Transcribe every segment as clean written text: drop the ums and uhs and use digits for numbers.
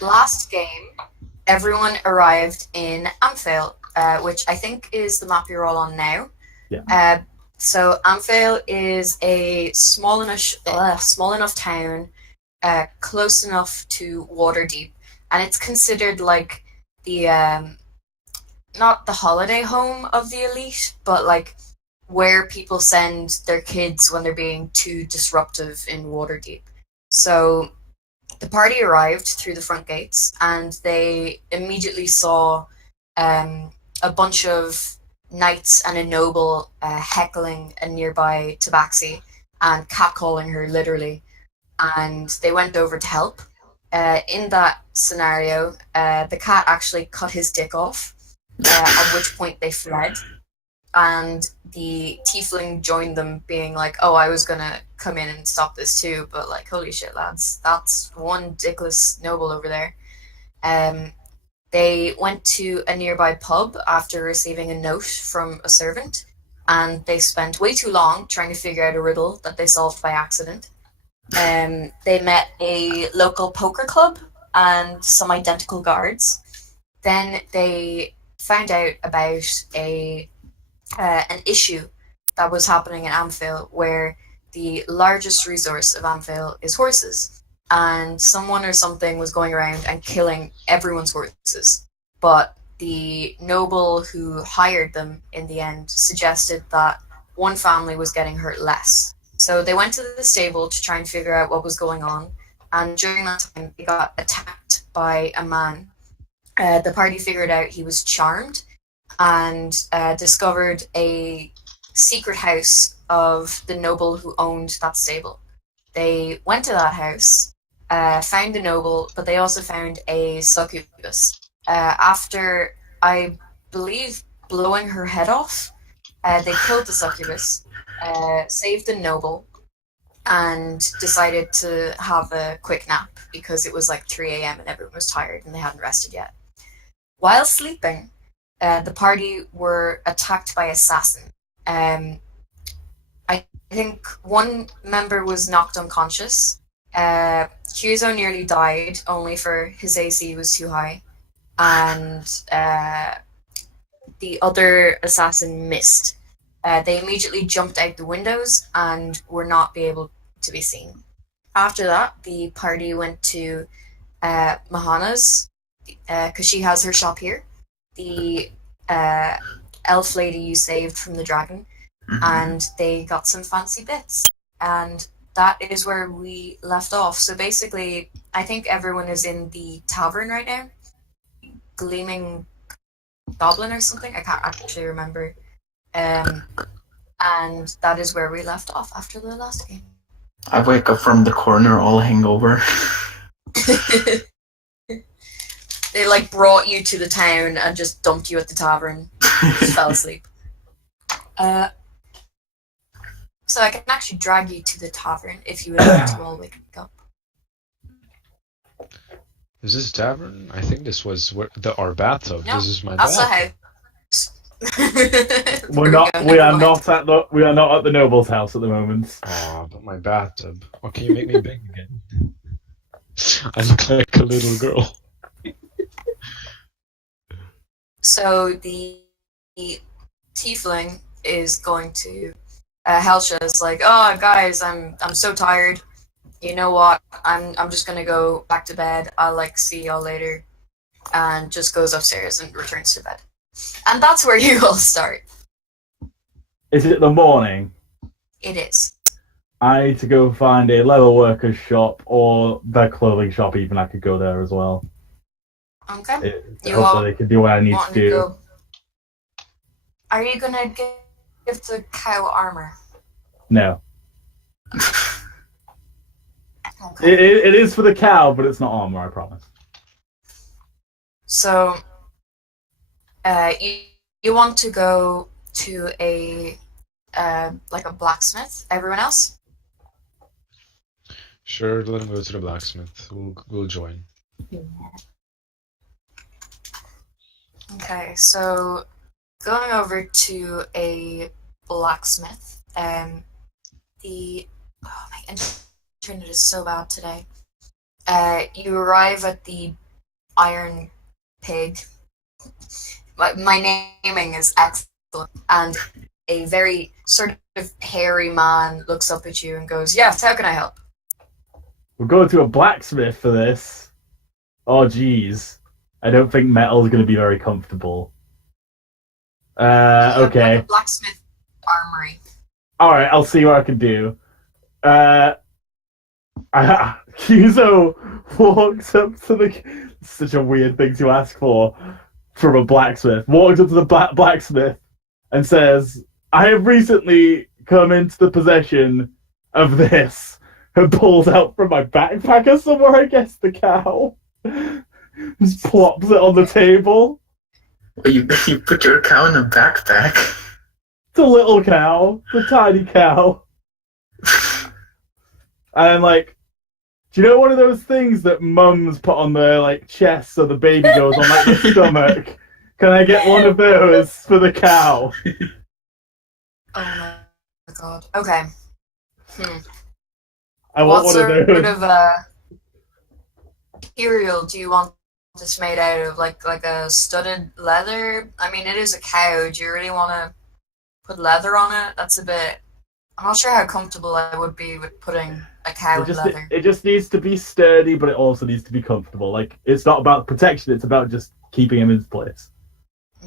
last game, everyone arrived in Amphail, which I think is the map you're all on now. Yeah. So Amphail is a small enough town, close enough to Waterdeep, and it's considered like the not the holiday home of the elite, but like where people send their kids when they're being too disruptive in Waterdeep. So the party arrived through the front gates, and they immediately saw um, a bunch of knights and a noble heckling a nearby Tabaxi and catcalling her literally. And they went over to help. In that scenario, the cat actually cut his dick off, at which point they fled. And the tiefling joined them, being like, "Oh, I was gonna come in and stop this too, but like, holy shit, lads, that's one dickless noble over there." Um, they went to a nearby pub after receiving a note from a servant, and they spent way too long trying to figure out a riddle that they solved by accident. They met a local poker club and some identical guards. Then they found out about a an issue that was happening in Amphail, where the largest resource of Amphail is horses, and someone or something was going around and killing everyone's horses. But the noble who hired them in the end suggested that one family was getting hurt less. So they went to the stable to try and figure out what was going on, and during that time, they got attacked by a man. The party figured out he was charmed and discovered a secret house of the noble who owned that stable. They went to that house, found the noble, but they also found a succubus. After, I believe, blowing her head off, they killed the succubus, saved the noble, and decided to have a quick nap because it was like 3 a.m. and everyone was tired and they hadn't rested yet. While sleeping, the party were attacked by assassin. Um, I think one member was knocked unconscious. Kyuzo nearly died, only for his AC was too high, and the other assassin missed. They immediately jumped out the windows and were not be able to be seen. After that, the party went to Mahana's because she has her shop here. The uh, elf lady you saved from the dragon, and they got some fancy bits. And that is where we left off. So basically, I think everyone is in the tavern right now. Gleaming Goblin or something. I can't actually remember. Um, and that is where we left off after the last game. I wake up from the corner all hangover. They like brought you to the town and just dumped you at the tavern. Just fell asleep. So I can actually drag you to the tavern if you would like to all wake up. Is this tavern? I think this was our bathtub. No, This is my that's the bathtub. house. We are not at the noble's house at the moment. Oh, but my bathtub. Oh, can you make me big again? I look like a little girl. So the tiefling is going to Helsha is like, "Oh guys, I'm so tired. You know what? I'm just gonna go back to bed. I'll like see y'all later," and just goes upstairs and returns to bed. And that's where you all start. Is it the morning? It is. I need to go find a leather worker's shop or their clothing shop. Even I could go there as well. Okay. Hopefully they can do what I need to do. Go. Are you gonna give the cow armor? No. Okay. It is for the cow, but it's not armor, I promise. So, you want to go to a like a blacksmith? Everyone else? Sure, let him go to the blacksmith. We'll join. Okay, so going over to a blacksmith. My internet is so bad today. You arrive at the iron pig. My naming is excellent. And a very sort of hairy man looks up at you and goes, "Yes, how can I help?" We're going to a blacksmith for this. Oh, geez. I don't think metal's going to be very comfortable. Okay. Like a blacksmith armory. Alright, I'll see what I can do. Kyuzo walks up to the... Such a weird thing to ask for from a blacksmith. Walks up to the blacksmith and says, "I have recently come into the possession of this," and pulls out from my backpack or somewhere, I guess, the cow. Just plops it on the table. You put your cow in a backpack? It's a little cow. It's a tiny cow. And I'm like, do you know one of those things that mums put on their like chest so the baby goes on like the stomach? Can I get one of those for the cow? Oh my god. Okay. I want What one of sort those. of material do you want this made out of? Like a studded leather? I mean, it is a cow. Do you really want to put leather on it? That's a bit... I'm not sure how comfortable I would be with putting a cow in leather. It just needs to be sturdy, but it also needs to be comfortable. Like, it's not about protection, it's about just keeping him in place.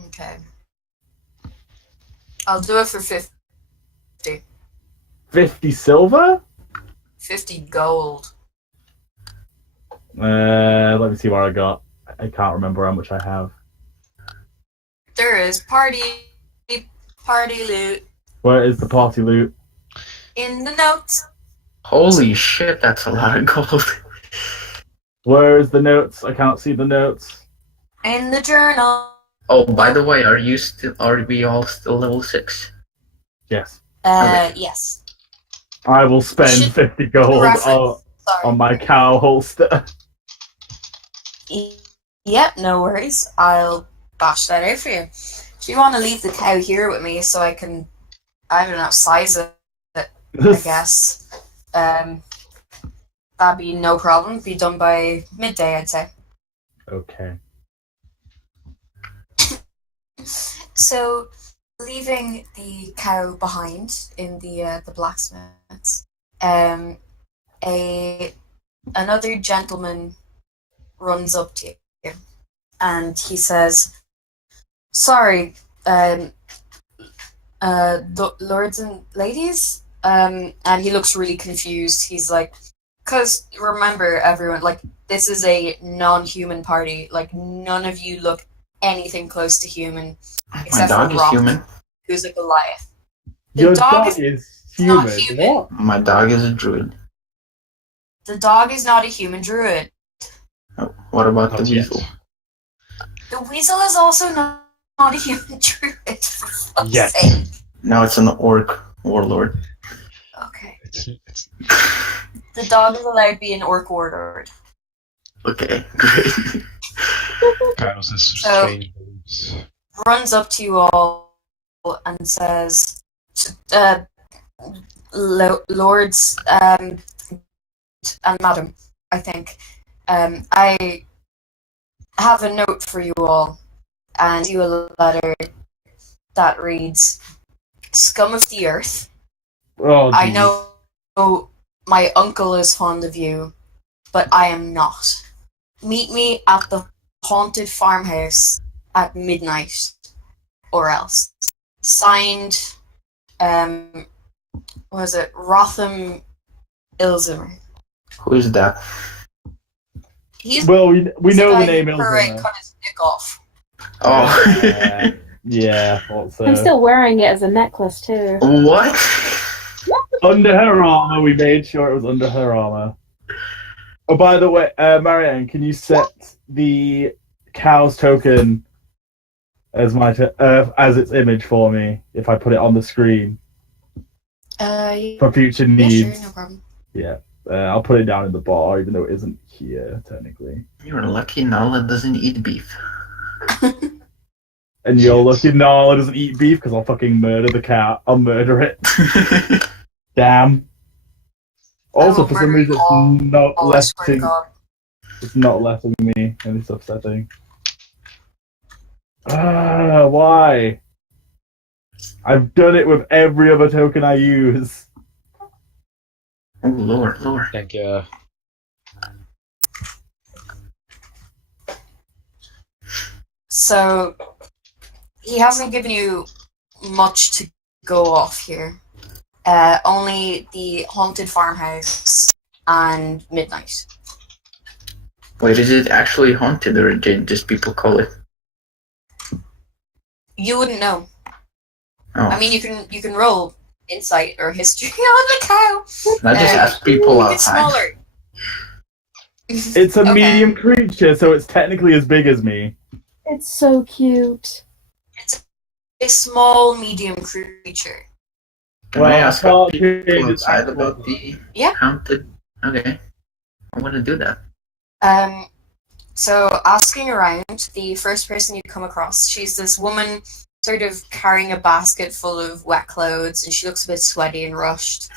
Okay. I'll do it for 50. 50 silver? 50 gold. Let me see what I got. I can't remember how much I have. There is party loot Where is the party loot? in the notes. Holy shit, that's a lot of gold. Where is the notes? I can't see the notes. In the journal. Oh, by the way, are we all still level 6? Yes. Okay. Yes. I will spend Should 50 gold Sorry. on my cow holster. Yep, no worries. I'll bash that out for you. Do you want to leave the cow here with me so I can, I don't know, size it, I guess. That'd be no problem. Be done by midday, I'd say. Okay. So, leaving the cow behind in the blacksmith's, another gentleman runs up to you and he says, "Sorry, lords and ladies," and he looks really confused. He's like, "Cause remember, everyone, like, this is a non-human party. Like, none of you look anything close to human, My except dog for is Rock, human. who's a Goliath. Your dog dog is not human. human. What? My dog is a druid. The dog is not a human druid. Oh, what about the Not yet. weasel? The weasel is also not a human druid, for fuck's Yet. sake. No, it's an orc warlord. Okay. It's The dog is allowed to be an orc warlord. Okay, great. Kairos has So- strange moves. Runs up to you all and says, "Lords and madam, I think, I have a note for you all, and you a letter that reads, 'Scum of the earth, Oh, I geez. know my uncle is fond of you, but I am not. Meet me at the haunted farmhouse at midnight, or else.' Signed, was it Routen Ilzimmer? Who is that? He's Well, we know the name Purate Ilzimmer. cut his dick off. Oh. Yeah, thought so. I'm still wearing it as a necklace too. What? Under her armor, we made sure it was under her armor. Oh, by the way, Marianne, can you set the cow's token as as its image for me if I put it on the screen for future Yeah, needs? sure, no problem. Yeah, I'll put it down in the bar, even though it isn't here technically. You're lucky Nala doesn't eat beef. And you're lucky Nala doesn't eat beef because I'll fucking murder the cat. I'll murder it. Damn. Also, will for some murder reason, you all. it's not Oh, I swear to letting. God. It's not letting me, and it's upsetting. Why? I've done it with every other token I use. Oh, Lord. Thank you. So he hasn't given you much to go off here. Only the haunted farmhouse and midnight. Wait, is it actually haunted or did just people call it? You wouldn't know. Oh. I mean, you can roll insight or history on the cow. I just ask people It's outside. smaller. It's a Okay. medium creature, so it's technically as big as me. It's so cute. It's a small, medium creature. Can I ask Well, people it's outside actual- about the Yeah. haunted? Okay, I want to do that. So asking around, the first person you come across, she's this woman sort of carrying a basket full of wet clothes, and she looks a bit sweaty and rushed.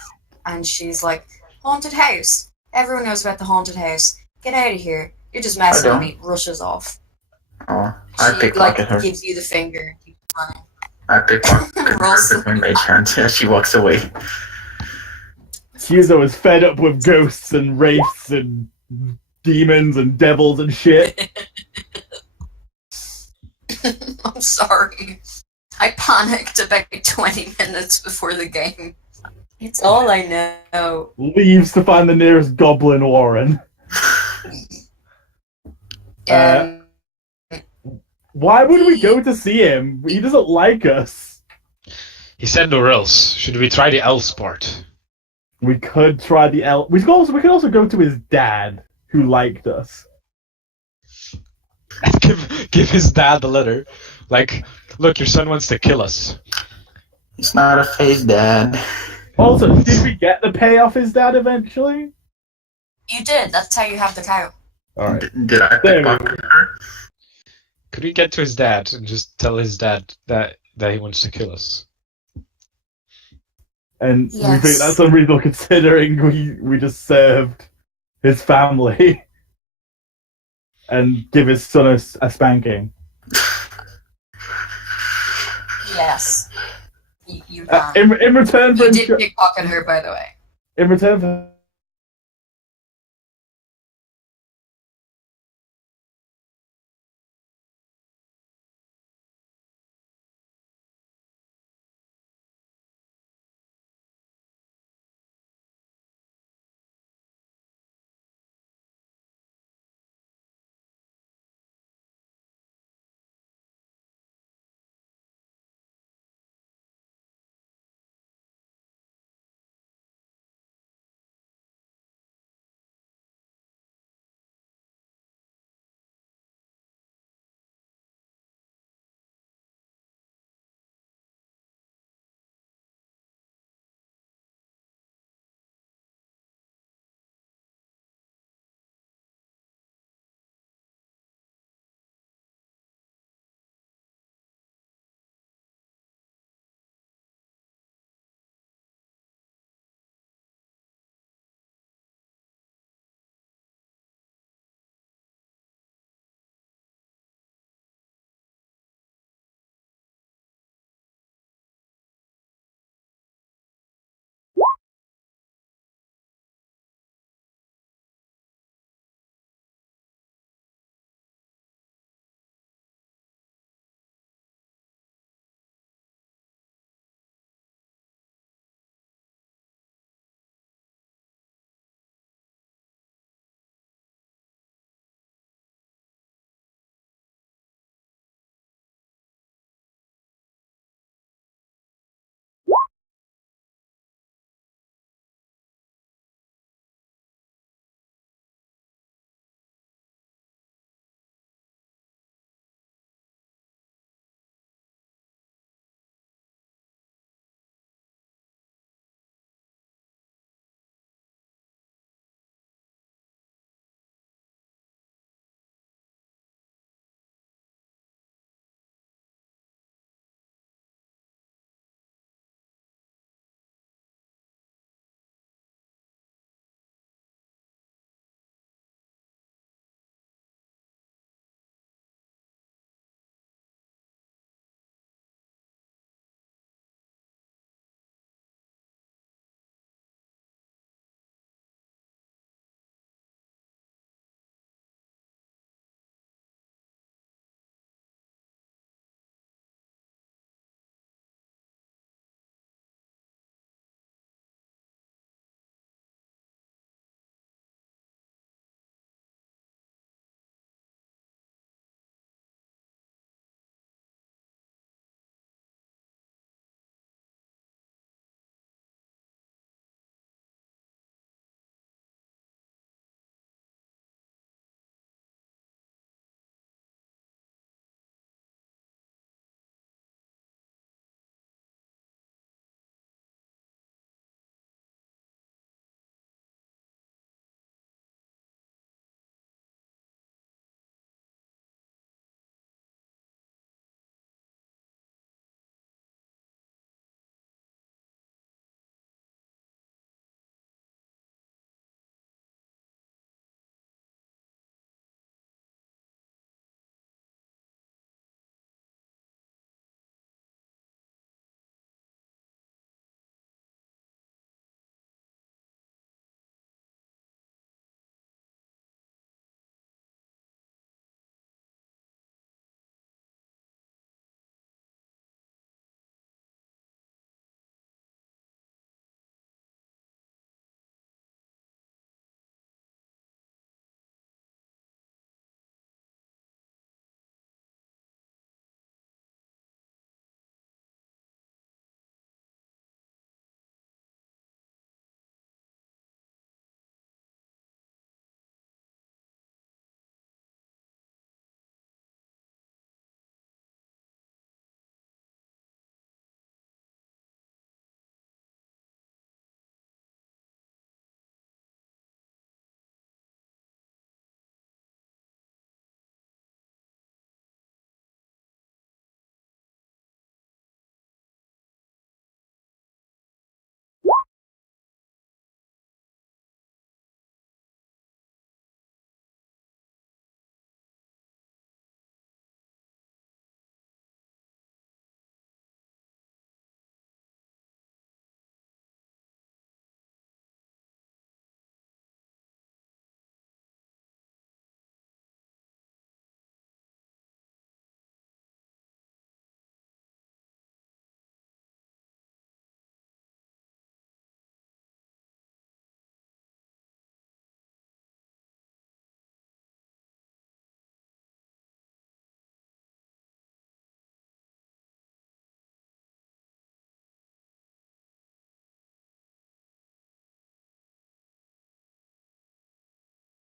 And she's like, "Haunted house. Everyone knows about the haunted house. Get out of here. You're just messing with me." Rushes off. Oh, I She pickpocket her. gives you the finger. Keeps running. I pickpocket her with my mage hand as she walks away. Kyuzo is fed up with ghosts and wraiths and demons and devils and shit. I'm sorry. I panicked about 20 minutes before the game. It's all I know. Leaves to find the nearest goblin warren. Why would we go to see him? He doesn't like us. He said no else. Should we try the elf part? We could try the elf. We could also go to his dad, who liked us. give his dad the letter. Like, look, your son wants to kill us. He's not a face dad. Also, did we get the payoff his dad eventually? You did. That's how you have the cow. Alright. Did I There we pickpocket her? Could we get to his dad and just tell his dad that he wants to kill us? And we think Yes. that's unreasonable considering we just served his family and give his son a spanking. Yes. You can. In return for You did pickpocket her, by the way. in return for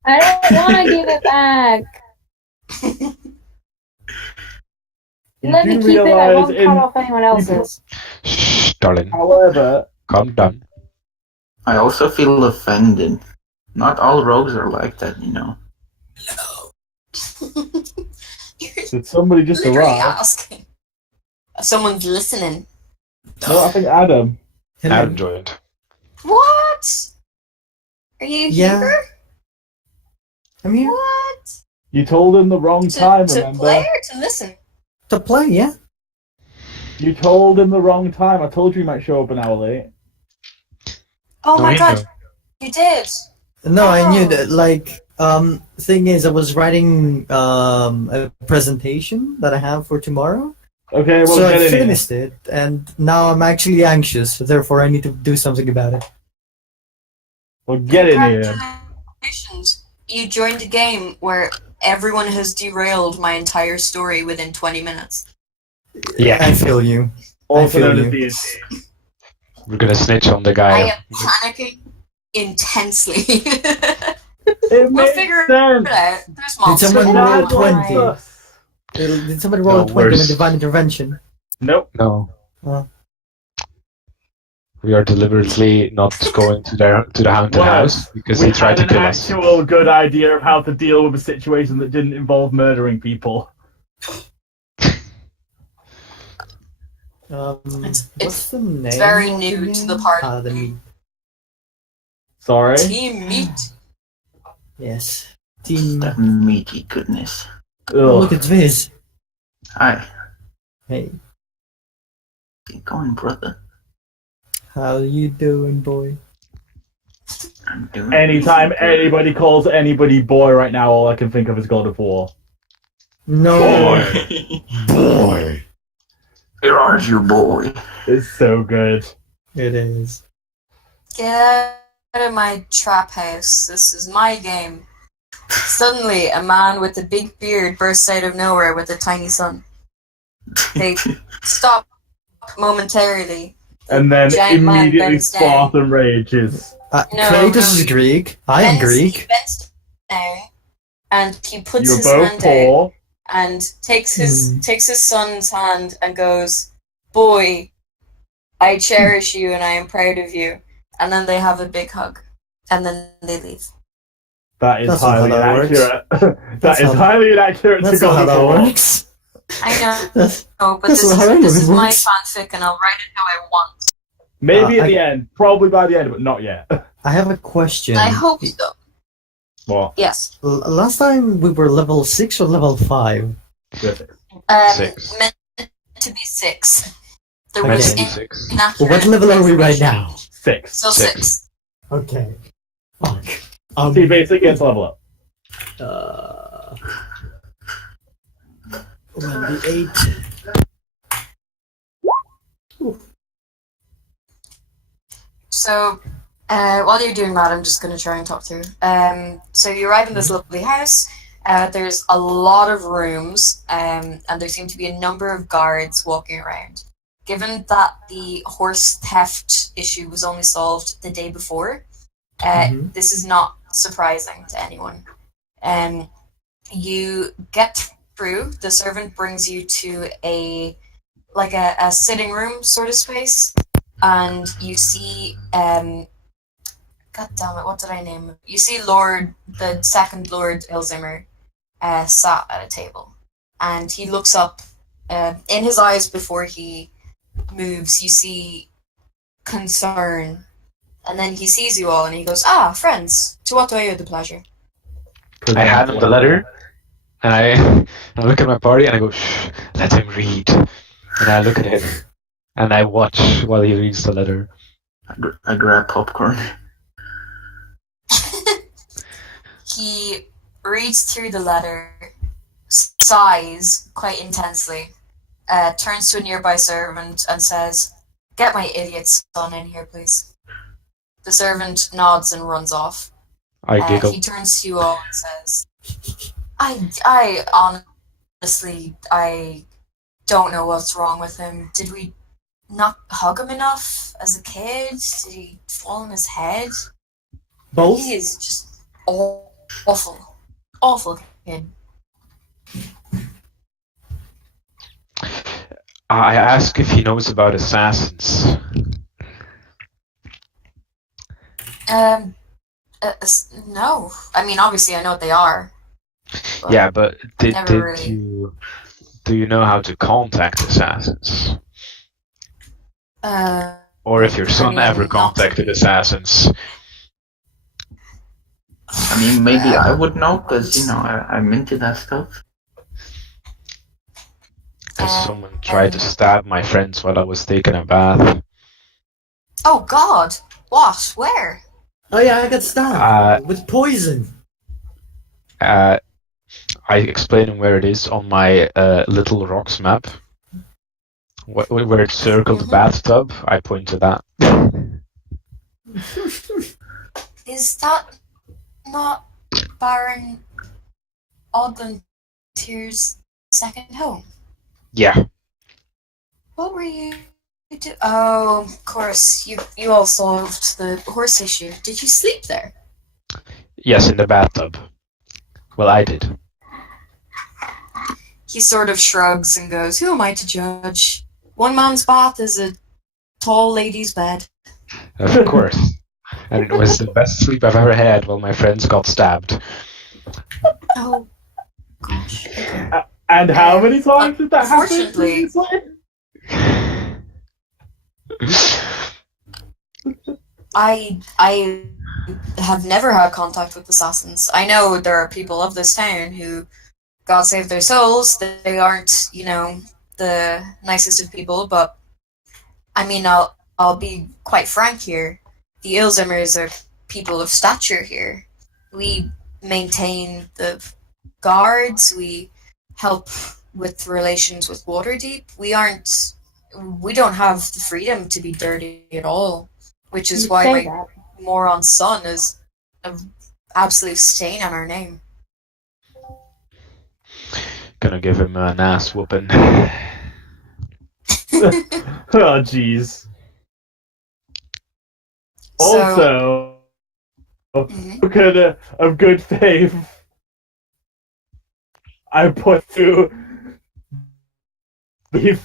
I don't want to give it back. You Let me do keep it. I realise won't cut off anyone else's. Shh, darling. However, Calm down. I also feel offended. Not all rogues are like that, you know. You're did somebody just literally arrive? asking. Someone's listening. No, I think Adam. Hello. Adam joined. What? Are you Yeah. here? I'm here What? You told him the wrong time, To remember? play or to listen? to play, yeah? You told him the wrong time. I told you he might show up an hour late. Oh No, my he god, knew. you did. No, I knew Oh. that, like, thing is, I was writing, a presentation that I have for tomorrow. Okay, well, So I get in here. finished it, and now I'm actually anxious, therefore I need to do something about it. Well, get in here. Congratulations. You joined a game where everyone has derailed my entire story within 20 minutes. Yeah. I feel you. Also feel known as you. D&D. We're gonna snitch on the I guy. am panicking intensely. It We'll makes figure sense. it out. There's Did monsters. someone It'll roll be a fine. 20? Did somebody roll No, a 20 on a worse. divine intervention? Nope. No. Oh. We are deliberately not going to the haunted house because we he tried had to an kill us. actual good idea of how to deal with a situation that didn't involve murdering people. What's the name? It's very of new the to the game? party. Ah, the meat. Sorry? Team meat. Yes. Team. That meaty goodness. Oh, look, Ugh. it's Viz. Hi. Hey, Keep going, brother. how you doing, boy? I'm doing Anytime really good. anybody calls anybody boy right now, all I can think of is God of War. No. Boy. Where are you, boy? It's so good. It is. Get out of my trap house. This is my game. Suddenly, a man with a big beard bursts out of nowhere with a tiny son. They stop momentarily. And then Giant man immediately bends down. Spartan rages. No, Kratos no. is Greek. I am He Greek. bends down, and he puts You're his both hand out poor. and takes his son's hand and goes, "Boy, I cherish you and I am proud of you." And then they have a big hug, and then they leave. That is That's not highly how that works. inaccurate. That's That is how- highly inaccurate to That's not how God of that War. works. I know, That's- but That's this not how is it my works. fanfic, and I'll write it how I want. Maybe at I- the end. Probably by the end, but not yet. I have a question. I hope so. What? Yes. Last time we were level 6 or level 5? Perfect. 6. Meant to be 6. There Okay. was Maybe 6. Well, what level are we right now? 6. So 6. Okay. Fuck. So you basically get to level up. 1d8. So, while you're doing that, I'm just going to try and talk through. So you arrive in this lovely house. There's a lot of rooms, and there seem to be a number of guards walking around. Given that the horse theft issue was only solved the day before, this is not surprising to anyone. You get through. The servant brings you to a sitting room sort of space, and you see God damn it, what did I name him? You see the second Lord Ilzimmer sat at a table, and he looks up. In his eyes before he moves, you see concern, and then he sees you all, and he goes, "Ah, friends, to what do I owe the pleasure?" I hand him the letter, and I look at my party, and I go, "Shh, let him read." And I look at him, and I watch while he reads the letter. I grab popcorn. He reads through the letter, sighs quite intensely, turns to a nearby servant and says, "Get my idiot son in here, please." The servant nods and runs off. I giggle. He turns to you all and says, I honestly, I don't know what's wrong with him. Did we not hug him enough as a kid? Did he fall on his head? Both? He is just awful. Awful. Awful kid. I ask if he knows about assassins. No. I mean, obviously I know what they are. But Yeah, but never really. do you know how to contact assassins? Or if your son ever not- contacted assassins? I mean, maybe I would know, because, you know, I'm into that stuff. Because someone tried to stab my friends while I was taking a bath. Oh God! What? Where? Oh yeah, I got stabbed with poison. I explain him where it is on my Little Rocks map. Where it circled the bathtub, I point to that. Is that not Baron Odlantier's second home? Yeah. What were you doing? Oh, of course. You all solved the horse issue. Did you sleep there? Yes, in the bathtub. Well, I did. He sort of shrugs and goes, "Who am I to judge? One man's bath is a tall lady's bed." Of course. And it was the best sleep I've ever had while my friends got stabbed. Oh, gosh. Okay. And how many times did that happen? Unfortunately- I have never had contact with assassins. I know there are people of this town who, God save their souls, they aren't, the nicest of people, but I mean, I'll be quite frank here. The Ilzimmers are people of stature here. We maintain the guards, we help with relations with Waterdeep. We don't have the freedom to be dirty at all, which is You why say my that. moron son is an absolute stain on our name. Gonna give him an ass whooping. Oh, jeez. So- Also, Mhm. token of good faith, I put to beef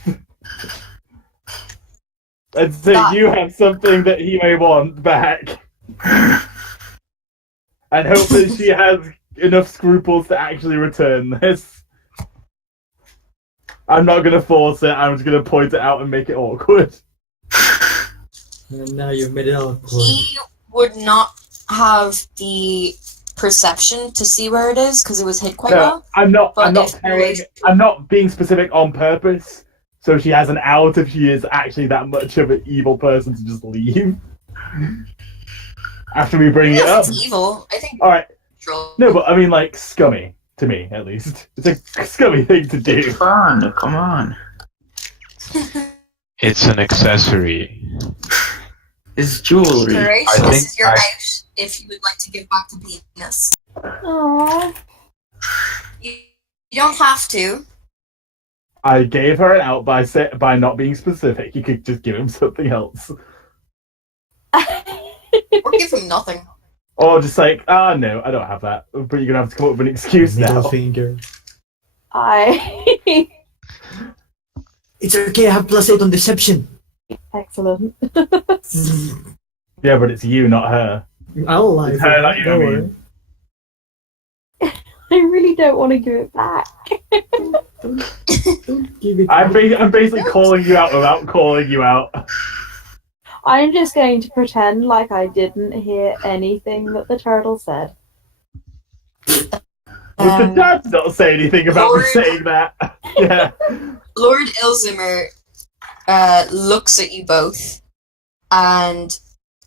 and say you have something that he may want back, and hope that she has enough scruples to actually return this. I'm not gonna force it. I'm just gonna point it out and make it awkward. And now you've made it awkward. He would not have the perception to see where it is because it was hid quite well. I'm not. But I'm not if there telling. is- I'm not being specific on purpose. So she has an out if she is actually that much of an evil person to just leave. After we bring it up. It's evil. I think. All right. Neutral. No, but I mean, like, scummy to me at least. It's a scummy thing to do. It's fun, come on. It's an accessory. It's jewelry. Courage, I this think is your I- out if you would like to give back to penis. Aww. You don't have to. I gave her an out by not being specific. You could just give him something else, Or give him nothing. or just like, no, I don't have that. But you're gonna have to come up with an excuse Middle now. finger. I. It's okay, I have +8 on deception. Excellent. Yeah, but it's you, not her. I'll lie. It's for her it, that you don't mean. worry. I really don't want to give it back. Don't give it I'm basically calling you out without calling you out. I'm just going to pretend like I didn't hear anything that the turtle said. But the dad not say anything about me Lord- saying that. Yeah. Lord Ilzimmer looks at you both and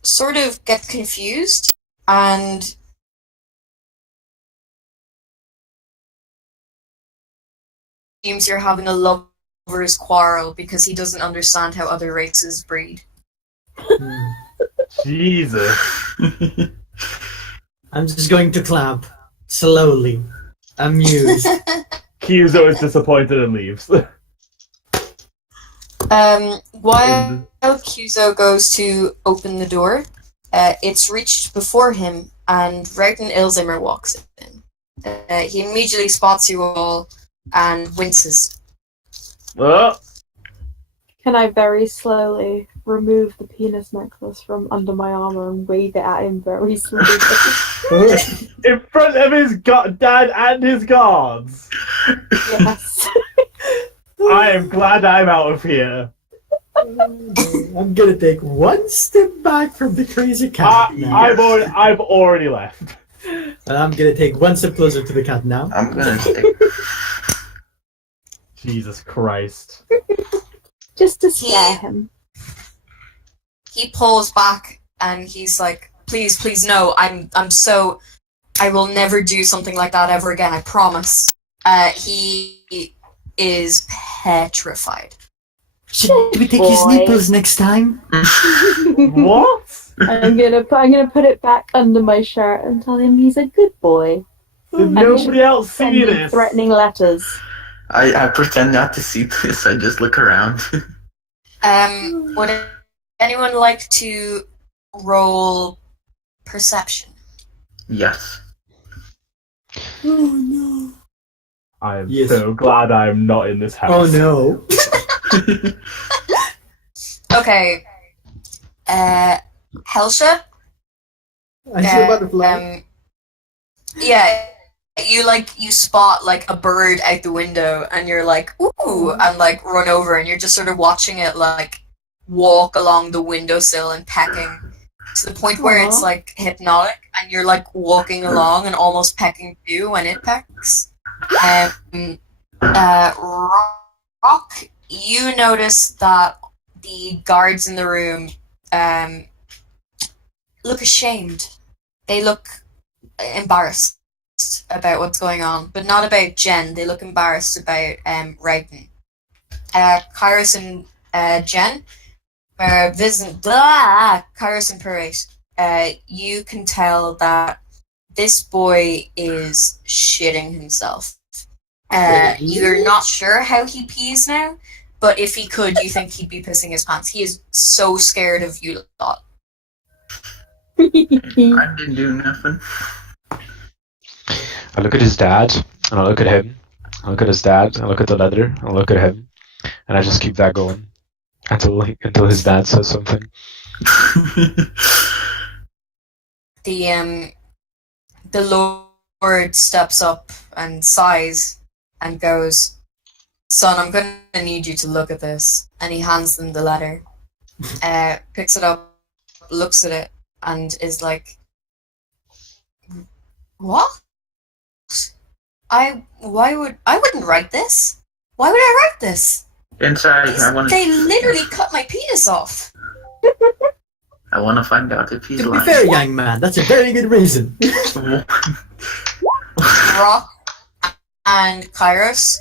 sort of gets confused and seems you're having a lover's quarrel because he doesn't understand how other races breed. Jesus. I'm just going to clap. Slowly. Amused. Kyuzo is disappointed and leaves. While Kyuzo goes to open the door, it's reached before him and Routen Ilzimmer walks in. He immediately spots you all and winces. Oh, Can I very slowly remove the penis necklace from under my armor and wave it at him very slowly? in front of his dad and his guards. Yes. I am glad I'm out of here. I'm gonna take one step back from the crazy cat now. I've already left. And I'm gonna take one step closer to the cat now. I'm gonna stay. Jesus Christ. Just to scare him. He pulls back and he's like, please, no, I will never do something like that ever again, I promise. He is petrified. Should we take his nipples next time? What? I'm gonna put it back under my shirt and tell him he's a good boy. Did nobody else see Send me this? threatening letters. I pretend not to see this. I just look around. Would anyone like to roll perception? Yes. Oh no. I am Yes. so glad I'm not in this house. Oh no. Okay. Helsha? I see a butterfly. Yeah, you spot like a bird out the window and you're like, ooh, and like run over and you're just sort of watching it like walk along the windowsill and pecking to the point where it's like hypnotic and you're like walking along and almost pecking too when it pecks. Rock, you notice that the guards in the room look ashamed. They look embarrassed about what's going on, but not about Jenn. They look embarrassed about Routen. Kairos and Jenn Kairos and Purate. You can tell that this boy is shitting himself. You're not sure how he pees now, but if he could, you think he'd be pissing his pants. He is so scared of you lot. I didn't do nothing. I look at his dad, and I look at him. I look at his dad, I look at the letter, I look at him, and I just keep that going until his dad says something. The Lord steps up and sighs and goes, "Son, I'm going to need you to look at this." And he hands them the letter, picks it up, looks at it, and is like, "What? I wouldn't write this. Why would I write this? Inside, They literally cut my penis off." I want to find out if he's To be lying. fair, young man, that's a very good reason. Rock and Kairos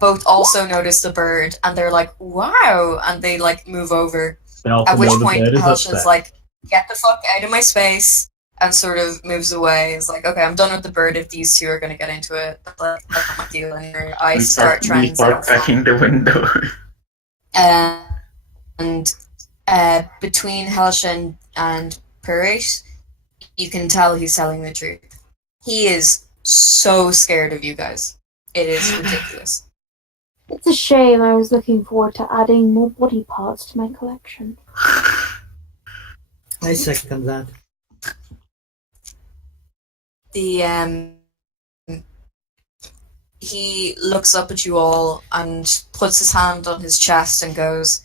both also notice the bird, and they're like, "Wow!" and they like move over. They also At which know the point, bird is Helsha's upset. like, "Get the fuck out of my space," and sort of moves away. It's like, "Okay, I'm done with the bird if these two are going to get into it." But that's not my deal anymore. I start trying We start packing the window. and between Helsha and Purate, you can tell he's telling the truth. He is so scared of you guys. It is ridiculous. It's a shame. I was looking forward to adding more body parts to my collection. I second that. He looks up at you all and puts his hand on his chest and goes,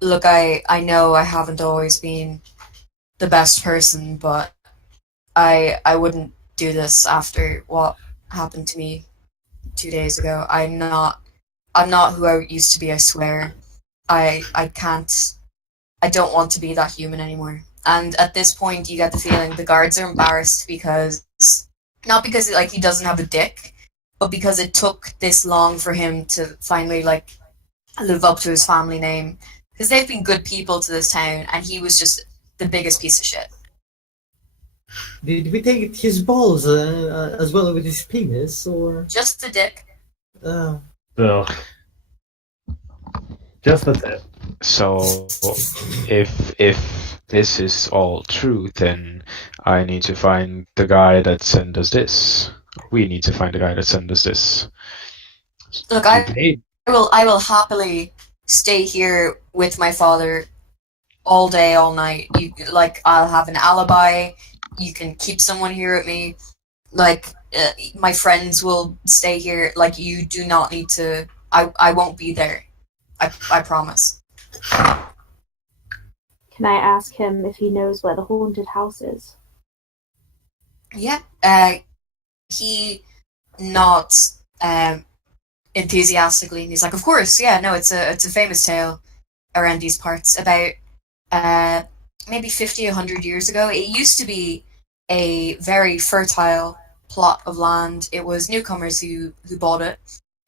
"Look, I know I haven't always been the best person, but I wouldn't do this after what happened to me 2 days ago. I'm not who I used to be, I swear. I don't want to be that human anymore." And at this point, you get the feeling the guards are embarrassed because, not because like he doesn't have a dick, but because it took this long for him to finally like live up to his family name. Because they've been good people to this town, and he was just the biggest piece of shit. Did we take his balls as well with his penis, or? Just the dick. Ugh. Just that's it. So, if this is all true, then I need to find the guy that sent us this. We need to find the guy that sent us this. Look, Do I they- I will happily stay here with my father all day, all night. I'll have an alibi. You can keep someone here with me. My friends will stay here. Like, you do not need to. I won't be there. I promise. Can I ask him if he knows where the haunted house is? Yeah. He nods enthusiastically, and he's like, "Of course, yeah. No, it's a famous tale around these parts about maybe 50, 100 years ago. It used to be a very fertile plot of land. It was newcomers who bought it,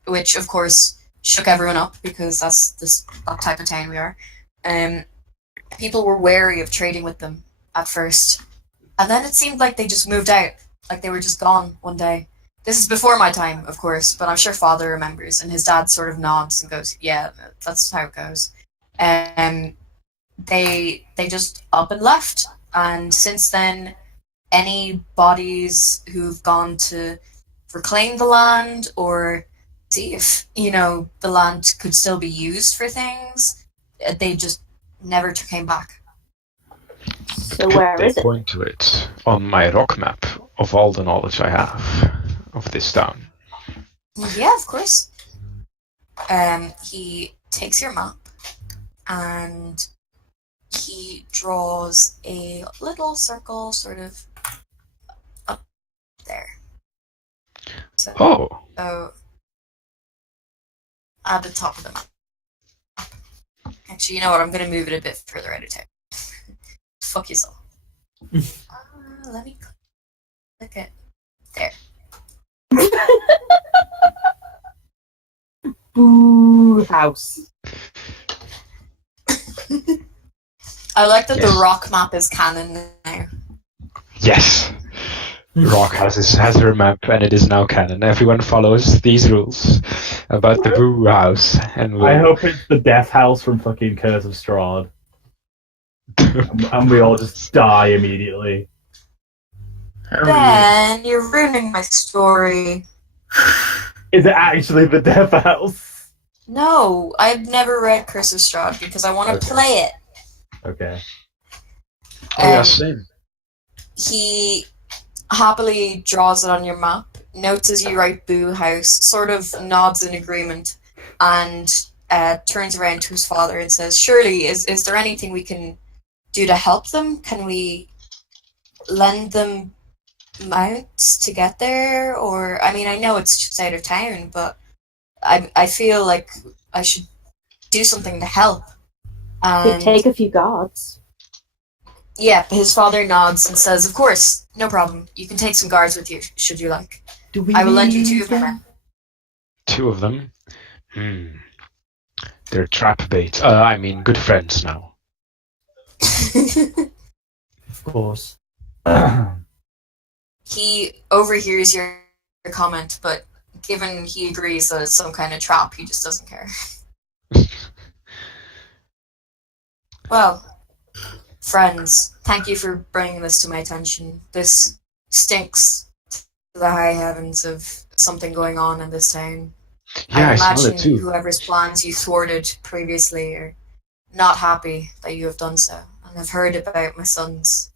which of course shook everyone up because that's that type of town we are. People were wary of trading with them at first, and then it seemed like they just moved out, like they were just gone one day. This is before my time, of course, but I'm sure Father remembers, and his dad sort of nods and goes, "Yeah, that's how it goes." They just up and left, and since then, any bodies who've gone to reclaim the land or see if the land could still be used for things, they just never came back. So Could where they is it? point to it on my rock map of all the knowledge I have of this town? Yeah, of course. He takes your map and he draws a little circle sort of up there. Oh, So at the top of the map. Actually, you know what? I'm going to move it a bit further out of town. Fuck yourself. Let me click it. There. Boo house. I like that Yes. the rock map is canon now. yes! Rock has her map, and it is now canon. Everyone follows these rules about the Boo House, and I hope it's the Death House from fucking Curse of Strahd, and we all just die immediately. Ben, you're ruining my story. Is it actually the Death House? No, I've never read Curse of Strahd because I want to Okay. play it. Okay. Oh yeah, Um, same. He happily draws it on your map, notes as you write Boo House, sort of nods in agreement, and turns around to his father and says, "Surely, is there anything we can do to help them? Can we lend them mounts to get there? Or, I mean, I know it's just out of town, but I feel like I should do something to help." Could And take a few guards. yeah, his father nods and says, "Of course, no problem. You can take some guards with you, should you like. Do we I will lend you need 2 of my men." 2 of them. They're trap bait. I mean, good friends now. Of course. He overhears your comment, but given he agrees that it's some kind of trap, he just doesn't care. Well, friends, thank you for bringing this to my attention. This stinks to the high heavens of something going on in this town. Yeah, I smell imagine it too. whoever's plans you thwarted previously are not happy that you have done so. And I've heard about my son's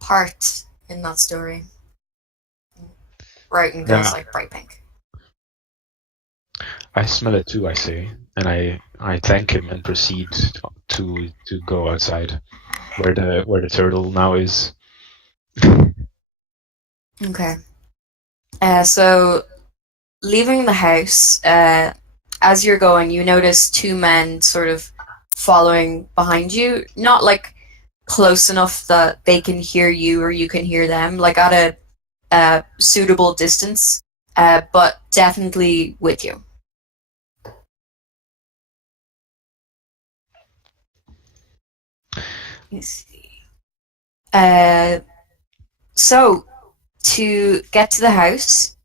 part in that story. Routen goes Yeah. like bright pink. I smell it too, I say, and I thank him and proceed to go outside, where the turtle now is. Okay. So leaving the house, as you're going, you notice 2 men sort of following behind you, not like close enough that they can hear you or you can hear them, like at a suitable distance, but definitely with you. Let me see. So to get to the house,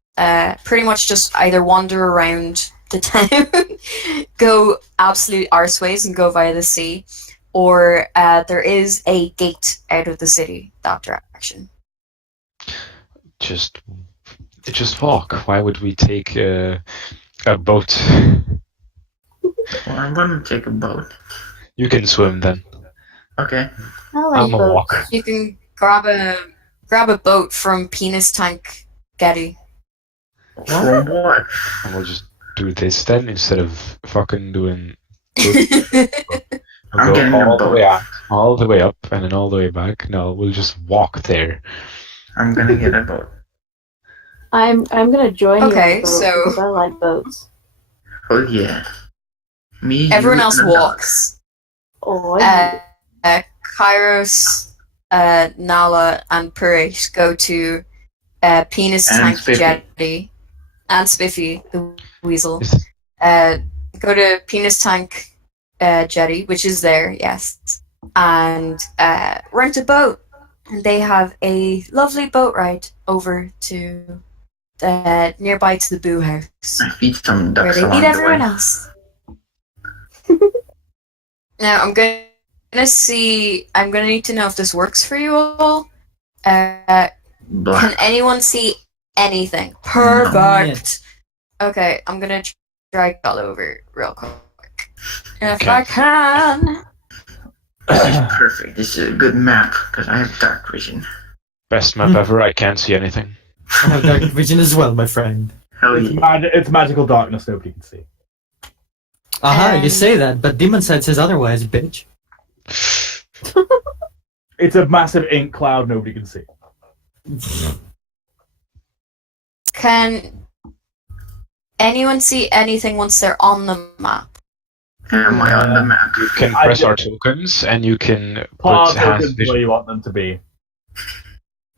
pretty much just either wander around the town, go absolute arseways and go via the sea, or there is a gate out of the city that direction. Just walk. Why would we take a boat? Well, I'm gonna take a boat. You can swim then. Okay. I like I'm a boats. walk. You can grab a boat from Penis Tank Getty. For what? And we'll just do this then instead of fucking doing. I'm We'll getting go a all the boat. way out, all the way up, and then all the way back. No, we'll just walk there. I'm gonna get a boat. I'm gonna join you on Okay, the boat so- because I like boats. Oh yeah. Me, Everyone you, else and a dog. walks. Oh, I Kairos, Nala, and Purate go to Penis And Tank Spiffy. Jetty, and Spiffy, the weasel. Is- Go to Penis Tank Jetty, which is there, yes, and rent a boat. And they have a lovely boat ride over to nearby to the Boo House, I feed some where ducks they along meet the everyone way. else. Now I'm gonna see. I'm gonna need to know if this works for you all. Can Black. anyone see anything? Perfect. Okay, I'm gonna drag all over real quick. If Okay. I can. This is perfect. This is a good map because I have dark vision. Best map ever. I can't see anything. I have dark vision as well, my friend. Hell It's, yeah. it's magical darkness nobody can see. Aha, Um, you say that, but Demon Side says otherwise, bitch. It's a massive ink cloud nobody can see. Can anyone see anything once they're on the map? Am I on the map? You can I press did- our tokens, and you can put Part has tokens where vision. you want them to be.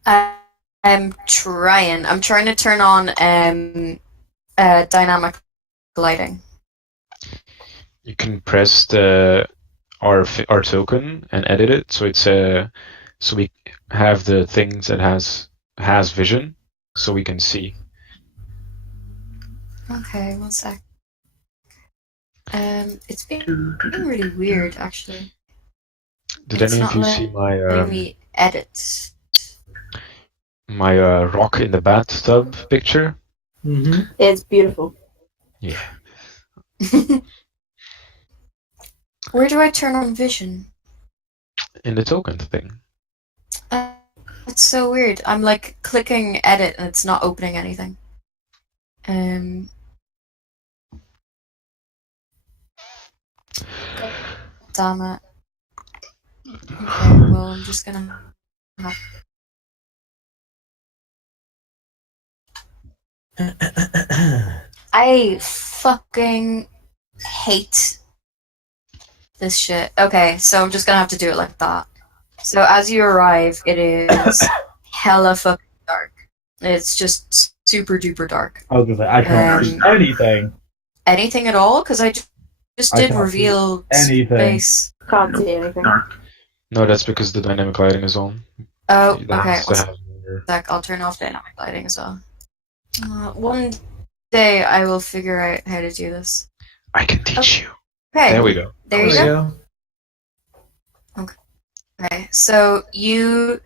I'm trying. I'm trying to turn on dynamic lighting. You can press our token and edit it so it's so we have the things that has vision, so we can see. Okay, one sec. It's been really weird, actually. Did It's any not of you see letting me edit. my rock in the bathtub picture? Mm-hmm. it's beautiful. Yeah. Where do I turn on vision? In the token thing. It's so weird. I'm like clicking edit and it's not opening anything. Damn it. Okay, well I'm just gonna have... I fucking hate this shit. Okay, so I'm just gonna have to do it like that. So as you arrive, it is hella fucking dark. It's just super duper dark. I was gonna say I can't see anything. Anything at all? Because I just I did can't reveal see anything. space. Can't Nope. see anything. Dark. No, that's because the dynamic lighting is on. Oh, That okay. has to One have your- sec, I'll turn off dynamic lighting as well. One day I will figure out how to do this. I can teach you. Okay, There we go. there you There go. you go. Okay, so you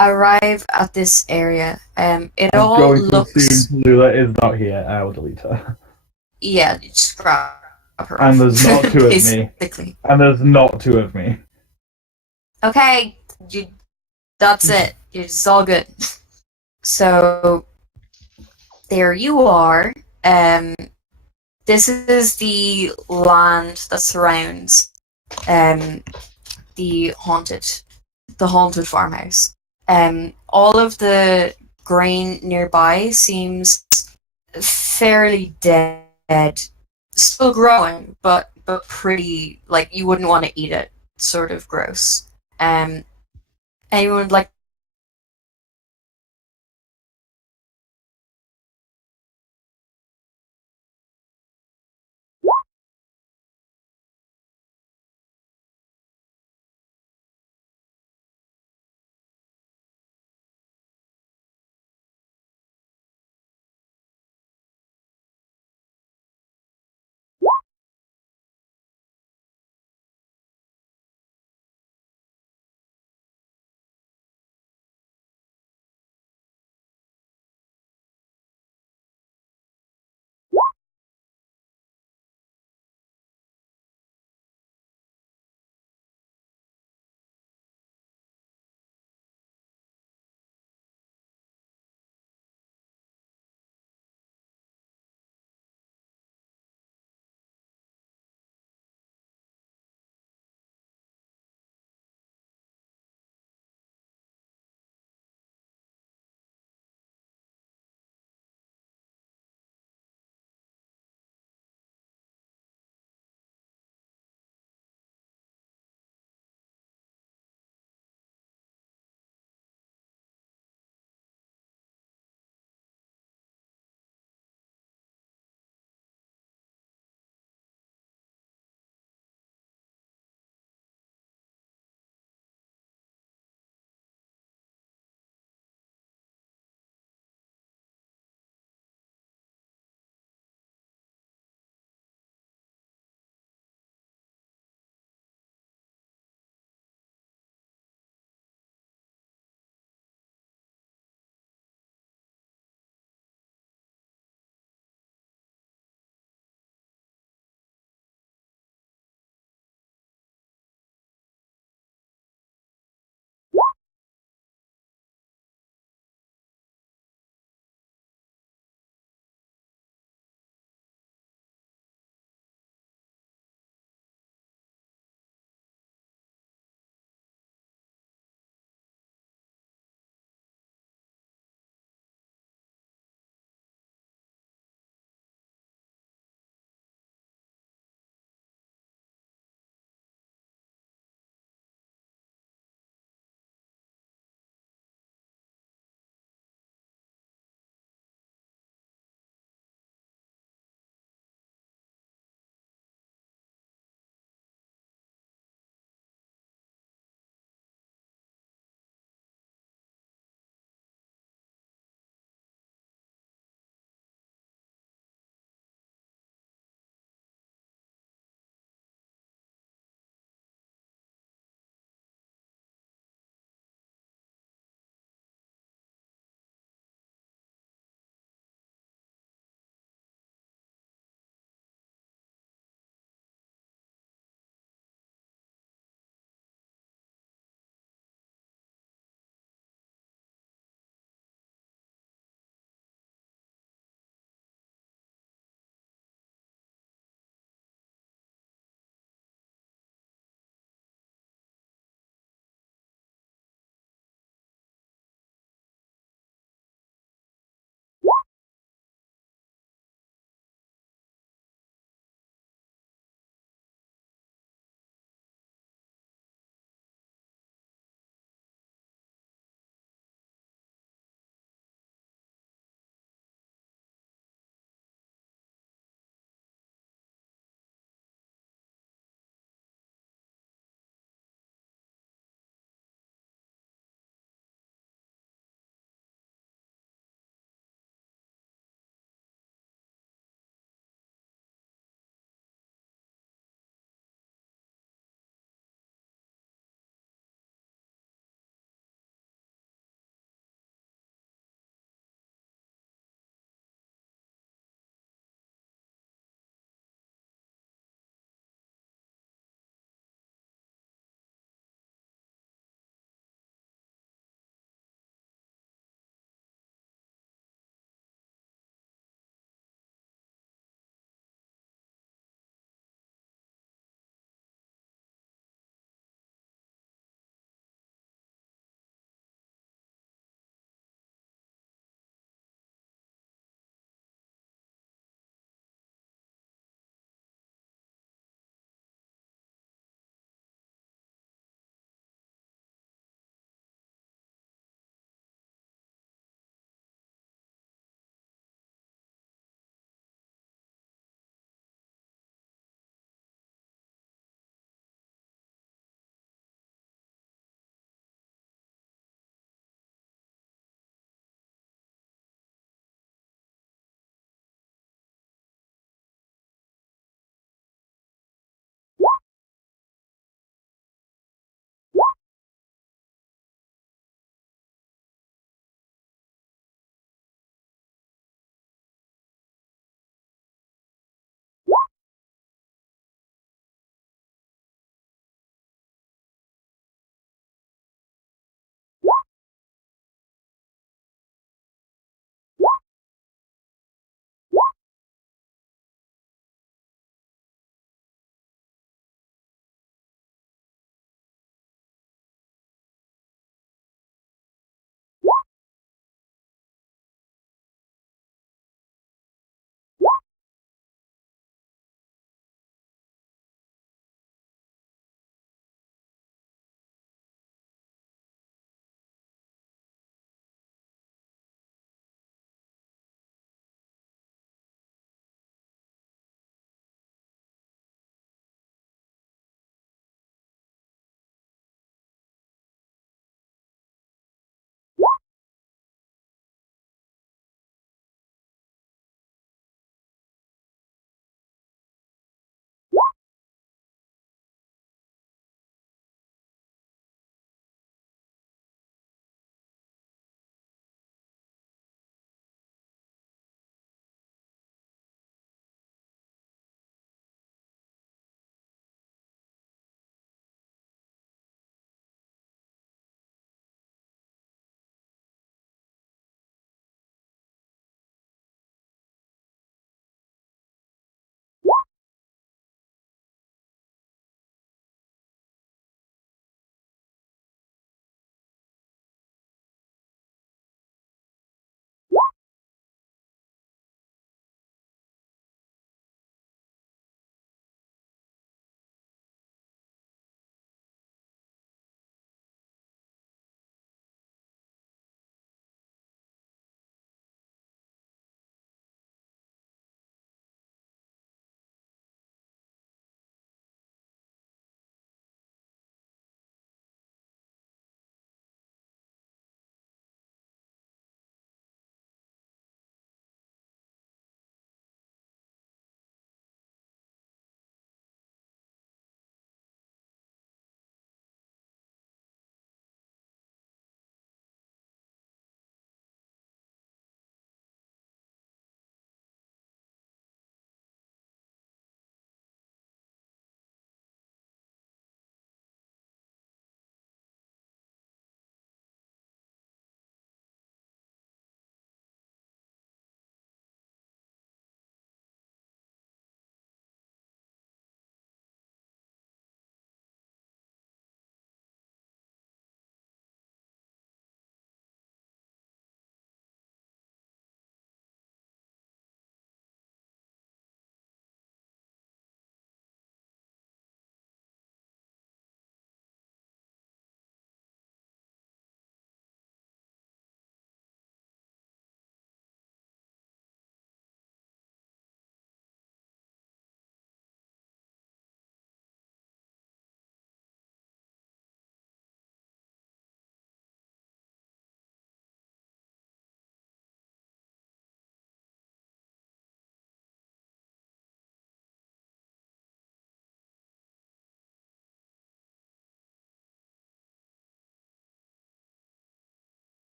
arrive at this area. It I'm all going to looks... assume Lula is not here. I will delete her. Yeah, you just grab her And off, there's not two of me. basically. And there's not two of me. Okay, that's it. It's all good. So there you are. This is the land that surrounds the haunted farmhouse. All of the grain nearby seems fairly dead. Still growing, but pretty, like, you wouldn't want to eat it. Sort of gross. Anyone would like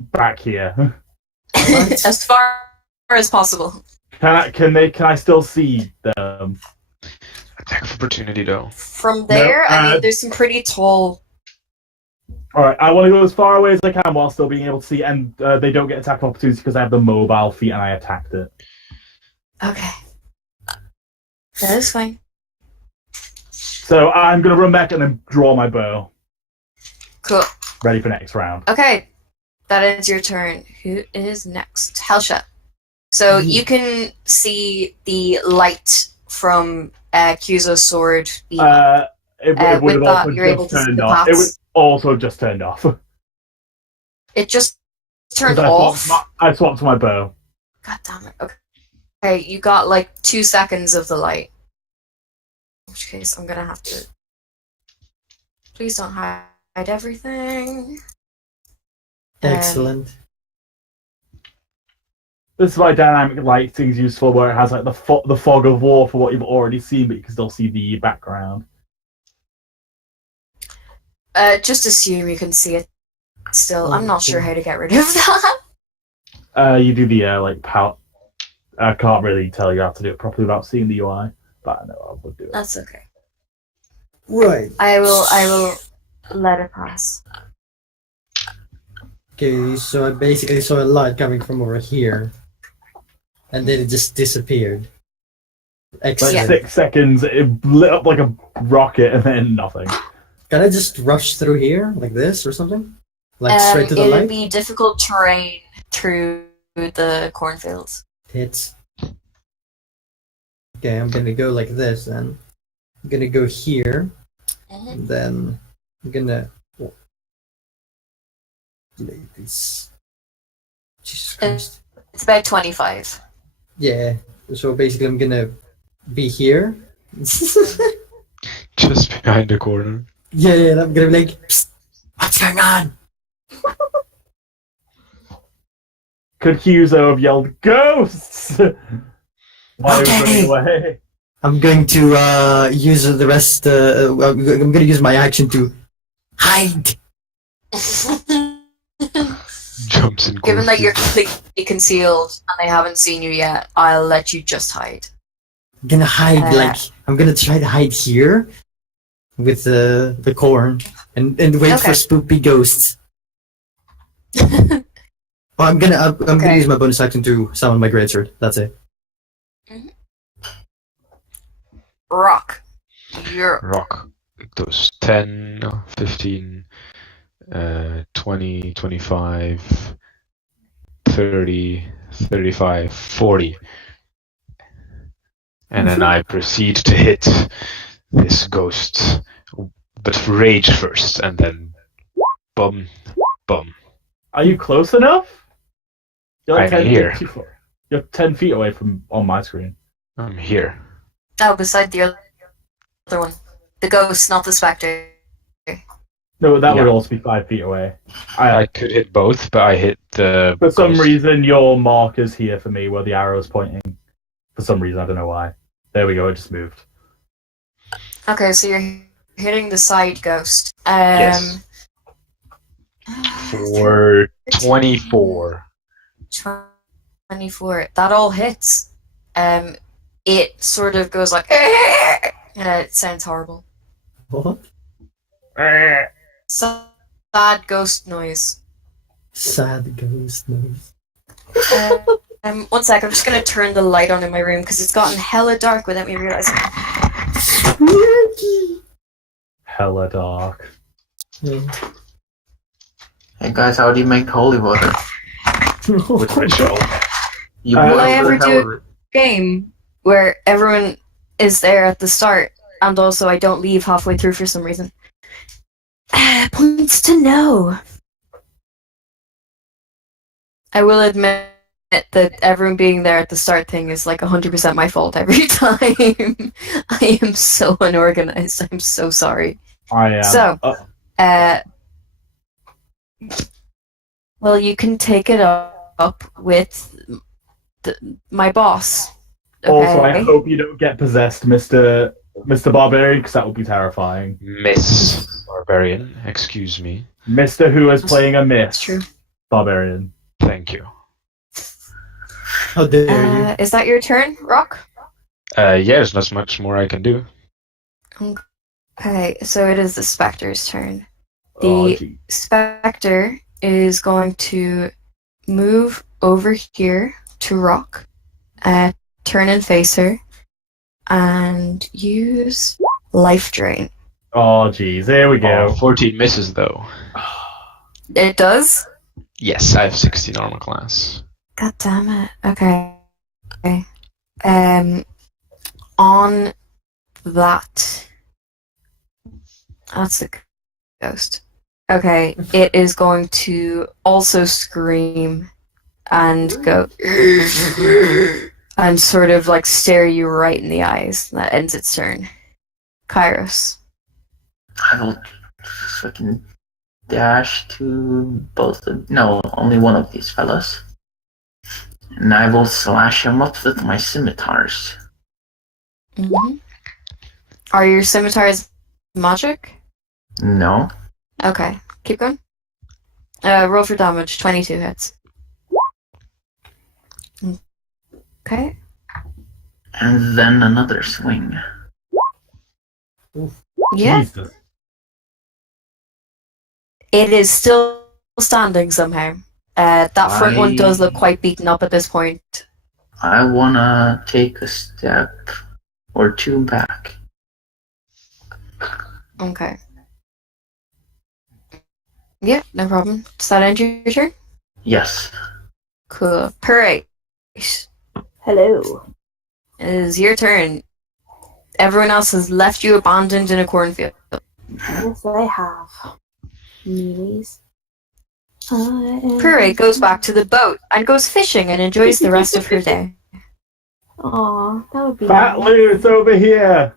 back here. As far as possible. Can I still see them? Attack of opportunity, though. From there, No, I mean, there's some pretty tall. All right, I want to go as far away as I can while still being able to see, and they don't get attack opportunities because I have the mobile feat and I attacked it. Okay. That is fine. So I'm gonna run back and then draw my bow. Cool. Ready for next round. Okay. That ends your turn. Who is next? Helsha. So you can see the light from Kyuzo's sword. It would have with that, also you're able just to see turned the off. It would paths. also just turned off. It just turned 'Cause off. I swapped my bow. God damn it. Okay. Okay, you got like 2 seconds of the light. In which case, I'm gonna have to. Please don't hide everything. Excellent. This is why dynamic lighting is useful, where it has like the fog of war for what you've already seen, but you can still see the background. Just assume you can see it still. I'm not sure how to get rid of that. You do the power. I can't really tell you how to do it properly without seeing the UI, but I know I would do it. That's okay. Right. I will let it pass. Okay, so I basically saw a light coming from over here. And then it just disappeared. Like Excellent. 6 seconds, it lit up like a rocket, and then nothing. Can I just rush through here, like this, or something? Like straight to the It'd light? be difficult terrain through the cornfields. Hits. Okay, I'm gonna go like this then. I'm gonna go here. Mhm. And then I'm gonna like this. Jesus Christ. It's about 25. Yeah. So basically I'm gonna be here. Just behind the corner. Yeah, I'm gonna be like, "Psst, what's going on?" Could Kyuzo have yelled "Ghosts"? While he was Okay. running away? I'm going to use the rest. I'm going to use my action to hide. Jumps in. Given that you're corpses. completely concealed and they haven't seen you yet, I'll let you just hide. I'm gonna hide Uh, I'm gonna try to hide here with the corn and wait Okay. for spoopy ghosts. Well, I'm gonna Okay. use my bonus action to summon my greatsword. That's it. Rock. You're Rock. Those 10, 15, 20, 25, 30, 35, 40. And then I proceed to hit this ghost, but rage first, and then bum, bum. Are you close enough? You're I'm here. You're 10 feet away from on my screen. I'm here. oh, beside the other one. The ghost, not the spectre. No, that Yeah. would also be 5 feet away. I could hit both, but I hit the. For some ghost. reason, your marker's here for me where the arrow's pointing. For some reason, I don't know why. There we go, it just moved. Okay, so you're hitting the side ghost. Yes. For 24. 24. That all hits. It sort of goes like, it sounds horrible. What? Sad ghost noise. Sad ghost noise. 1 sec, I'm just gonna turn the light on in my room because it's gotten hella dark without me realizing. Spooky. Hella dark. Yeah. Hey guys, how do you make holy water? With ritual. You Will boil I ever the hell do- of it. Game where everyone is there at the start, and also I don't leave halfway through for some reason. Points to know. I will admit that everyone being there at the start thing is like 100% my fault every time. I am so unorganized. I'm so sorry. I am. So, well, you can take it up with my boss. Also, I Okay? hope you don't get possessed, Mr. Barbarian, because that would be terrifying. Miss Barbarian, excuse me. Mr. Who is playing a miss. That's true. Barbarian. Thank you. How dare you? Is that your turn, Rock? Yeah, there's not much more I can do. Okay, so it is the Spectre's turn. Oh, The gee. Spectre is going to move over here to Rock, turn and face her, and use Life Drain. Oh, jeez. Here we go. 14 misses, though. It does? Yes, I have 16 armor class. God damn it. Okay. On that. That's a ghost. Okay, it is going to also scream and go and sort of like stare you right in the eyes. That ends its turn. Kairos. I will fucking dash to both of... No, only one of these fellas. And I will slash him up with my scimitars. Mm-hmm. Are your scimitars magic? No. Okay, keep going. Roll for damage. 22 hits. Okay. And then another swing. Yeah. Jesus. It is still standing somehow. That front one does look quite beaten up at this point. I wanna take a step or two back. Okay. Yeah, no problem. Does that end your turn? Yes. Cool. Purate. Hello. It is your turn. Everyone else has left you abandoned in a cornfield. Yes, I have. Mealies. Purate goes back to the boat and goes fishing and enjoys the rest of her day. Aw, that would be Fat nice. loot's over here.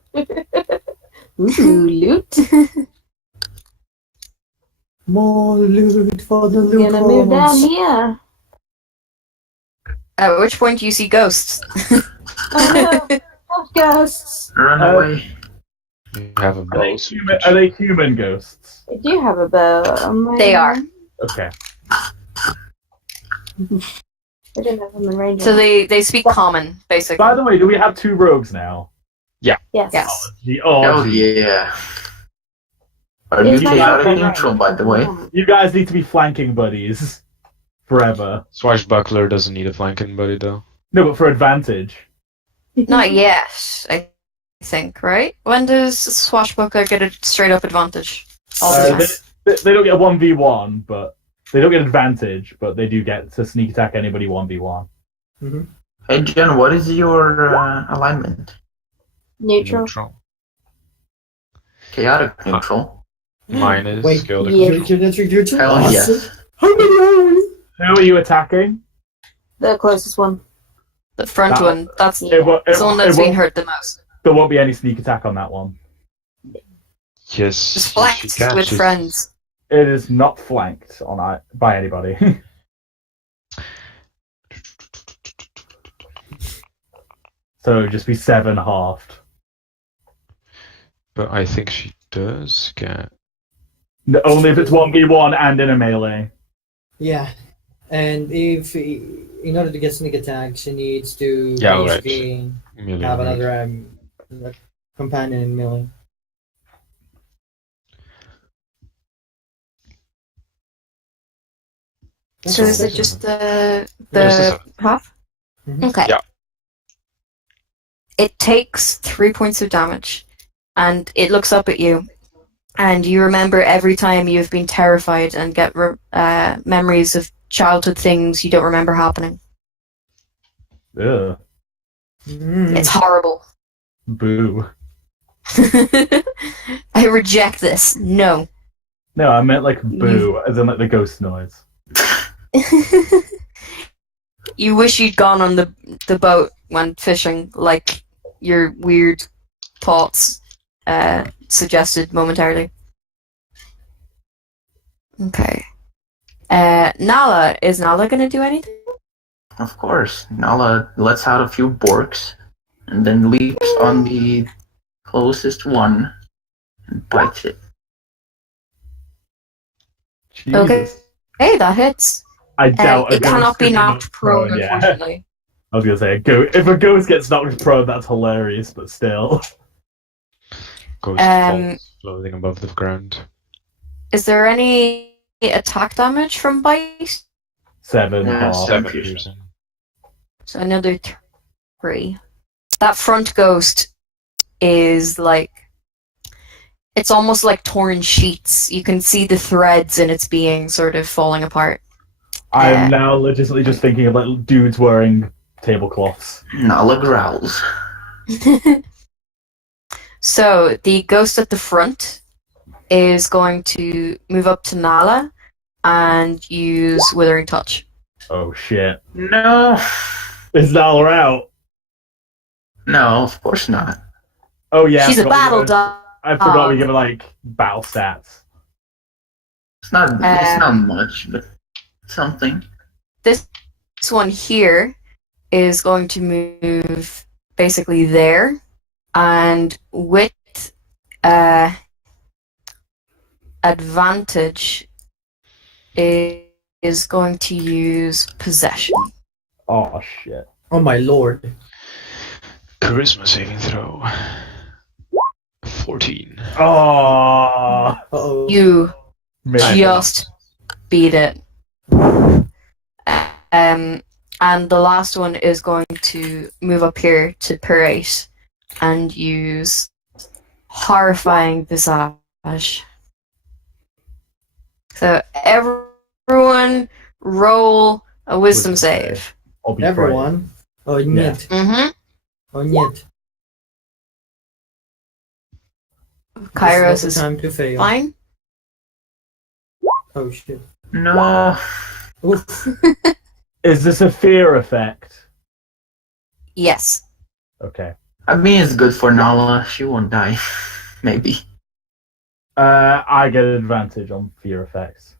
Ooh, loot. More loot for the I'm loot gonna move down holes. here. At which point you see ghosts. Oh no, not ghosts. Run Uh, away. You have a Are bow. they, so you human, can are they human ghosts? I do have a bow. They are. Okay. I didn't have them in range. So they speak common, basically. By the way, do we have 2 rogues now? Yes. Yes. Oh, Hell gee. yeah. Are It's you not chaotic right. neutral, by the way? You guys need to be flanking buddies. Forever. Swashbuckler doesn't need a flanking buddy, though. No, but for advantage. Not yet, I think, right? When does Swashbuckler get a straight up advantage? All the time. They don't get a 1v1, but they don't get advantage, but they do get to sneak attack anybody 1v1. Hey Jen, what is your alignment? Neutral. Chaotic neutral. Mine is Wait, skilled. yeah. You're too Hell awesome. yes. Who are you attacking? The closest one. The front That- one, that's Yeah. It, the one that's it been won't, hurt the most. there won't be any sneak attack on that one. Yes. Just she flanked with catches. friends. It is not flanked by anybody. So it would just be 7 halved. But I think she does get. No, only if it's 1v1 and in a melee. Yeah. And if, in order to get sneak attack, she needs to Yeah, right. basically Melee, have right? another companion in melee. So is it just Yes, the half? Mhm. Okay. Yeah. It takes 3 points of damage, and it looks up at you, and you remember every time you've been terrified and get memories of childhood things you don't remember happening. Ugh. It's horrible. Boo. I reject this. No. No, I meant like boo, as in like the ghost noise. You wish you'd gone on the boat when fishing, like your weird thoughts suggested momentarily. Okay. Nala, is Nala gonna do anything? Of course. Nala lets out a few borks and then leaps on the closest and bites it. Jesus. Okay. Hey, that hits. I doubt a It ghost cannot be could knocked prone, yeah. unfortunately. I was gonna say, if a ghost gets knocked prone, that's hilarious, but still. Ghost Um, falls floating above the ground. Is there any attack damage from bite? 7 Yeah, half. 7%. So another 3. That front ghost is like, it's almost like torn sheets. You can see the threads in its being sort of falling apart. I'm now legitimately just thinking of like dudes wearing tablecloths. Nala growls. So the ghost at the front is going to move up to Nala and use Withering Touch. Oh shit. No. Is Nala out? No, of course not. Oh yeah. She's a battle dog. I forgot we give her like battle stats. It's not much, but something. This one here is going to move basically there, and with advantage is going to use possession. Oh shit. Oh my lord. Charisma saving throw. 14. Oh. Uh-oh. You Man. just beat it. And the last one is going to move up here to Purate and use Horrifying Visage. So everyone roll a wisdom save. I'll be Everyone. Oh, niet. Mm-hmm. Oh, niet. Kairos This is not the time to fail. fine. Oh shit. No. Oof. Is this a fear effect? Yes. Okay. I mean, it's good for Nala. She won't die. Maybe. I get an advantage on fear effects.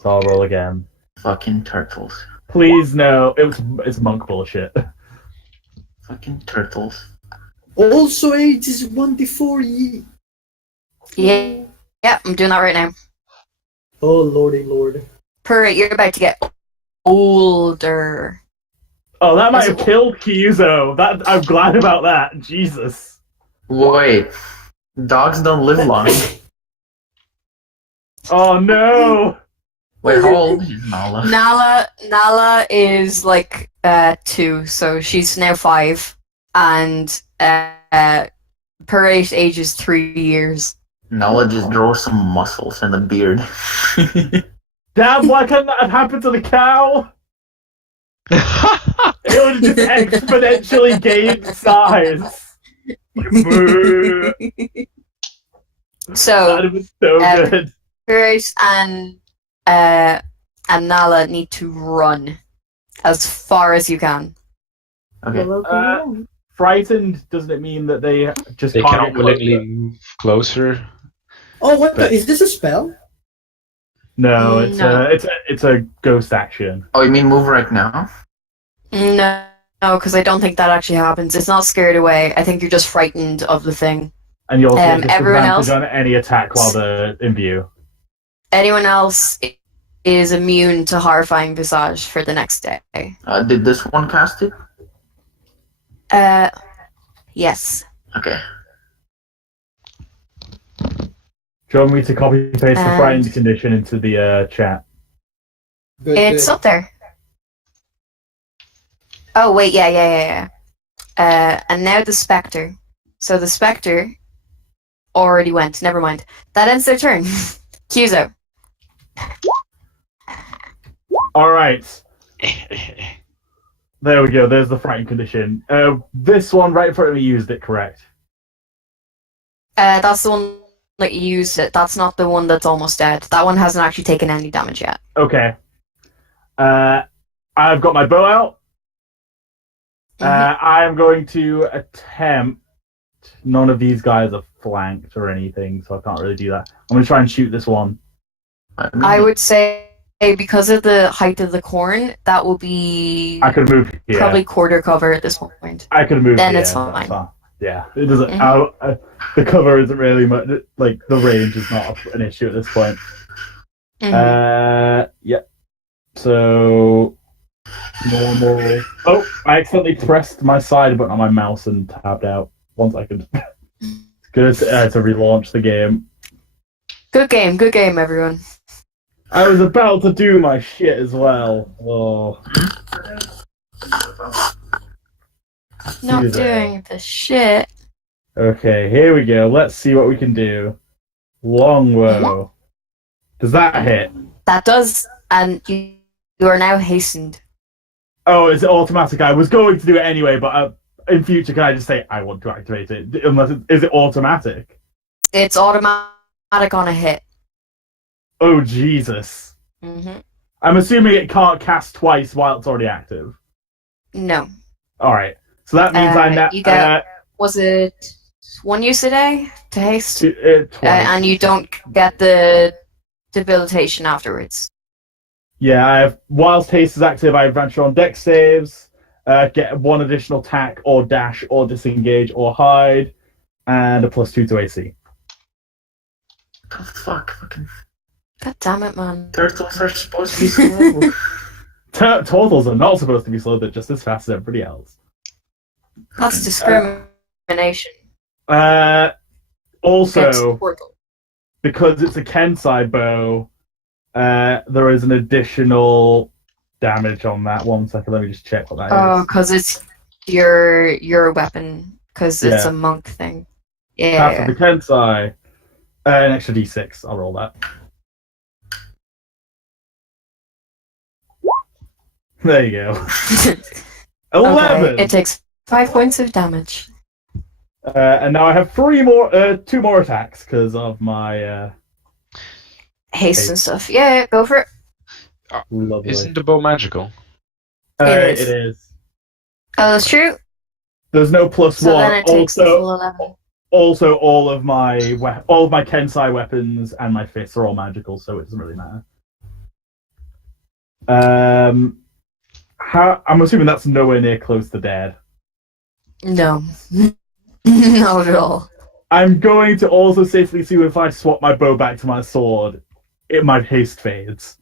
So I'll roll again. Fucking turtles. Please no, it's monk bullshit. Fucking turtles. Also, age is 1d4. Yeah. Yeah, I'm doing that right now. Oh lordy lord. Purate, you're about to get older. Oh, that might Is have it- killed Kyuzo. That I'm glad about that. Jesus. Wait. Dogs don't live long. Oh no. Wait, how old is Nala? Nala is like 2, so she's now 5, and Purate age is 3 years. Nala just draws some muscles and a beard. Damn, why can't that have happened to the cow? It would have just exponentially gained size. Boo. So That'd have been so good. Purate and Nala need to run as far as you can. Okay. Frightened, doesn't it mean that they just They can't cannot get closer? willingly move closer. Oh, what But- the? Is this a spell? No, it's No. it's a ghost action. Oh, you mean move right now? No, because I don't think that actually happens. It's not scared away. I think you're just frightened of the thing. And you also get everyone disadvantage else- on any attack while they're in view. Anyone else is immune to Horrifying Visage for the next day. Did this one cast it? Yes. Okay. Do you want me to copy paste the And- frightened condition into the chat? Good, It's good. up there. Oh, wait, yeah. And now the Spectre. So the Spectre already went. Never mind. That ends their turn. Kyuzo. Alright. There we go, there's the frightened condition. This one right in front of me used it, correct? That's the one that you used it. That's not the one that's almost dead. That one hasn't actually taken any damage yet. Okay. I've got my bow out. I'm going to attempt. None of these guys are flanked or anything, so I can't really do that. I'm going to try and shoot this one. I would say because of the height of the corn, that will be I could move here. probably quarter cover at this point. I could move Then here. it's that's fine. Yeah, it doesn't. Mhm. The cover isn't really much. Like the range is not an issue at this point. Mhm. Yep. So normal. Oh, I accidentally pressed my side button on my mouse and tabbed out. 1 second. Good to relaunch the game. Good game, everyone. I was about to do my shit as well. Oh. Not Excuse me. doing the shit. Okay, here we go. Let's see what we can do. Longbow. Does that hit? That does, and you are now hastened. Oh, is it automatic? I was going to do it anyway, but in future, can I just say I want to activate it? Is it automatic? It's automatic on a hit. Oh, Jesus. Mm-hmm. I'm assuming it can't cast twice while it's already active. No. Alright. So that means you get, was it 1 use a day to haste? Twice. And you don't get the debilitation afterwards. Yeah, I have. Whilst haste is active, I adventure on dex saves, get 1 additional attack, or dash, or disengage, or hide, and a +2 to AC. What the fuck? Fucking God damn it, man. turtles are supposed to be slow. Turtles are not supposed to be slow, they're just as fast as everybody else. That's discrimination. Also, Tortle. because it's a Kensai bow, there is an additional damage on that. 1 second, let me just check what that Oh, is. because it's your weapon. Because it's Yeah. a monk thing. Half of Yeah. the Kensai. An extra d6. I'll roll that. There you go. 11! Okay, it takes 5 points of damage. And now I have 2 more attacks because of my Haste and stuff. Yeah, go for it. lovely. Isn't the bow magical? It is. It is. Oh, that's true. There's no +1. So then it takes the full 11. Also, all of my Kensai weapons and my fists are all magical, so it doesn't really matter. I'm assuming that's nowhere near close to dead. No. Not at all. I'm going to also safely see if I swap my bow back to my sword, my haste fades.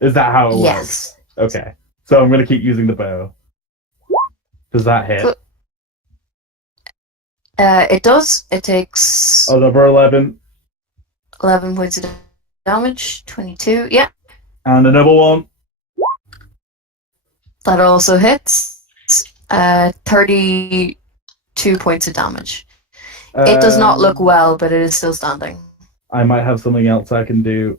Is that how it Yes. works? Okay. So I'm going to keep using the bow. Does that hit? Cool. It does. It takes Over 11. 11 points of damage. 22. Yeah. And another one. That also hits. 32 points of damage. It does not look well, but it is still standing. I might have something else I can do.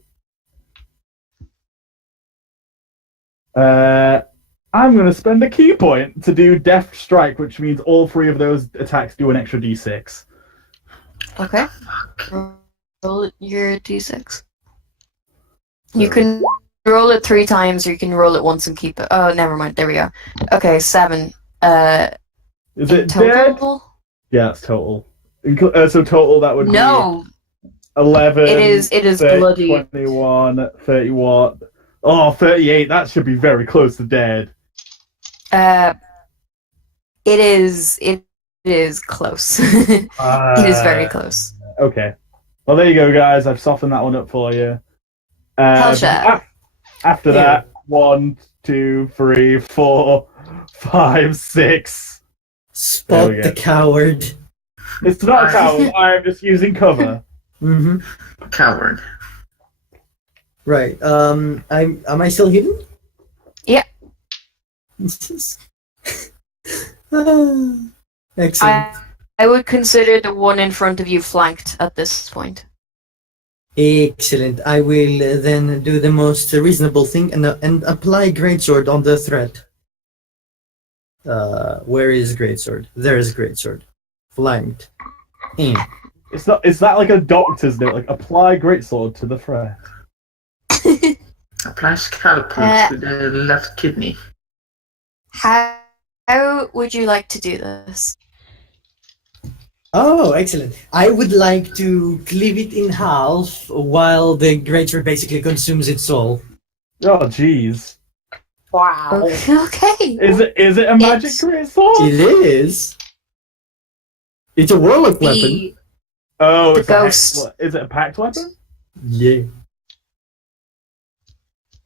I'm going to spend a key point to do Death Strike, which means all 3 of those attacks do an extra d6. Okay. Roll your d6. You can roll it 3 times, or you can roll it once and keep it. Oh, never mind. There we go. Okay, 7. Is it total? dead? Yeah, it's total. So total, that would No. be 11. It is 30, bloody. 21, 31. Oh, 38. That should be very close to dead. It is close. It is very close. Okay. Well, there you go, guys. I've softened that one up for you. Helsha. After that, 1, 2, 3, 4, 5, 6. Spot the coward. It's not a coward. I'm just using cover. Mm-hmm. Coward. Right. Am I still hidden? Yeah. Excellent. I would consider the one in front of you flanked at this point. Excellent. I will then do the most reasonable thing and apply Greatsword on the threat. Where is Greatsword? There is Greatsword. Flanked. Is that like a doctor's note? Like, apply greatsword to the threat. Apply scalpel to the left kidney. How would you like to do this? Oh, excellent. I would like to cleave it in half while the Greatsword basically consumes its soul. Oh, jeez. Wow. Okay. Is it a magic greatsword? It is. It's a warlock weapon. Oh, The it's ghost. is it a packed weapon? Yeah.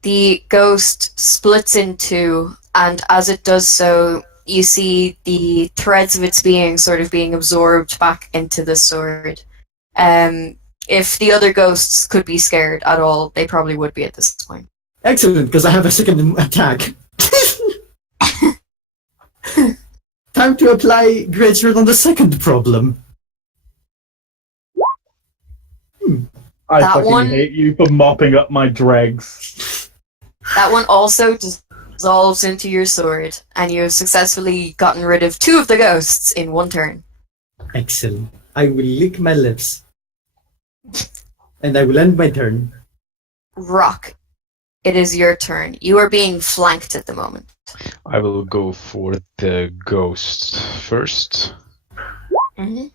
The ghost splits in two, and as it does so, you see the threads of its being sort of being absorbed back into the sword. If the other ghosts could be scared at all, they probably would be at this point. Excellent, because I have a second attack. Time to apply Greatsword on the second problem. I That fucking one- hate you for mopping up my dregs. That one also dissolves into your sword, and you have successfully gotten rid of 2 of the ghosts in 1 turn. Excellent. I will lick my lips. And I will end my turn. Rock, it is your turn. You are being flanked at the moment. I will go for the ghost first. Mm-hmm.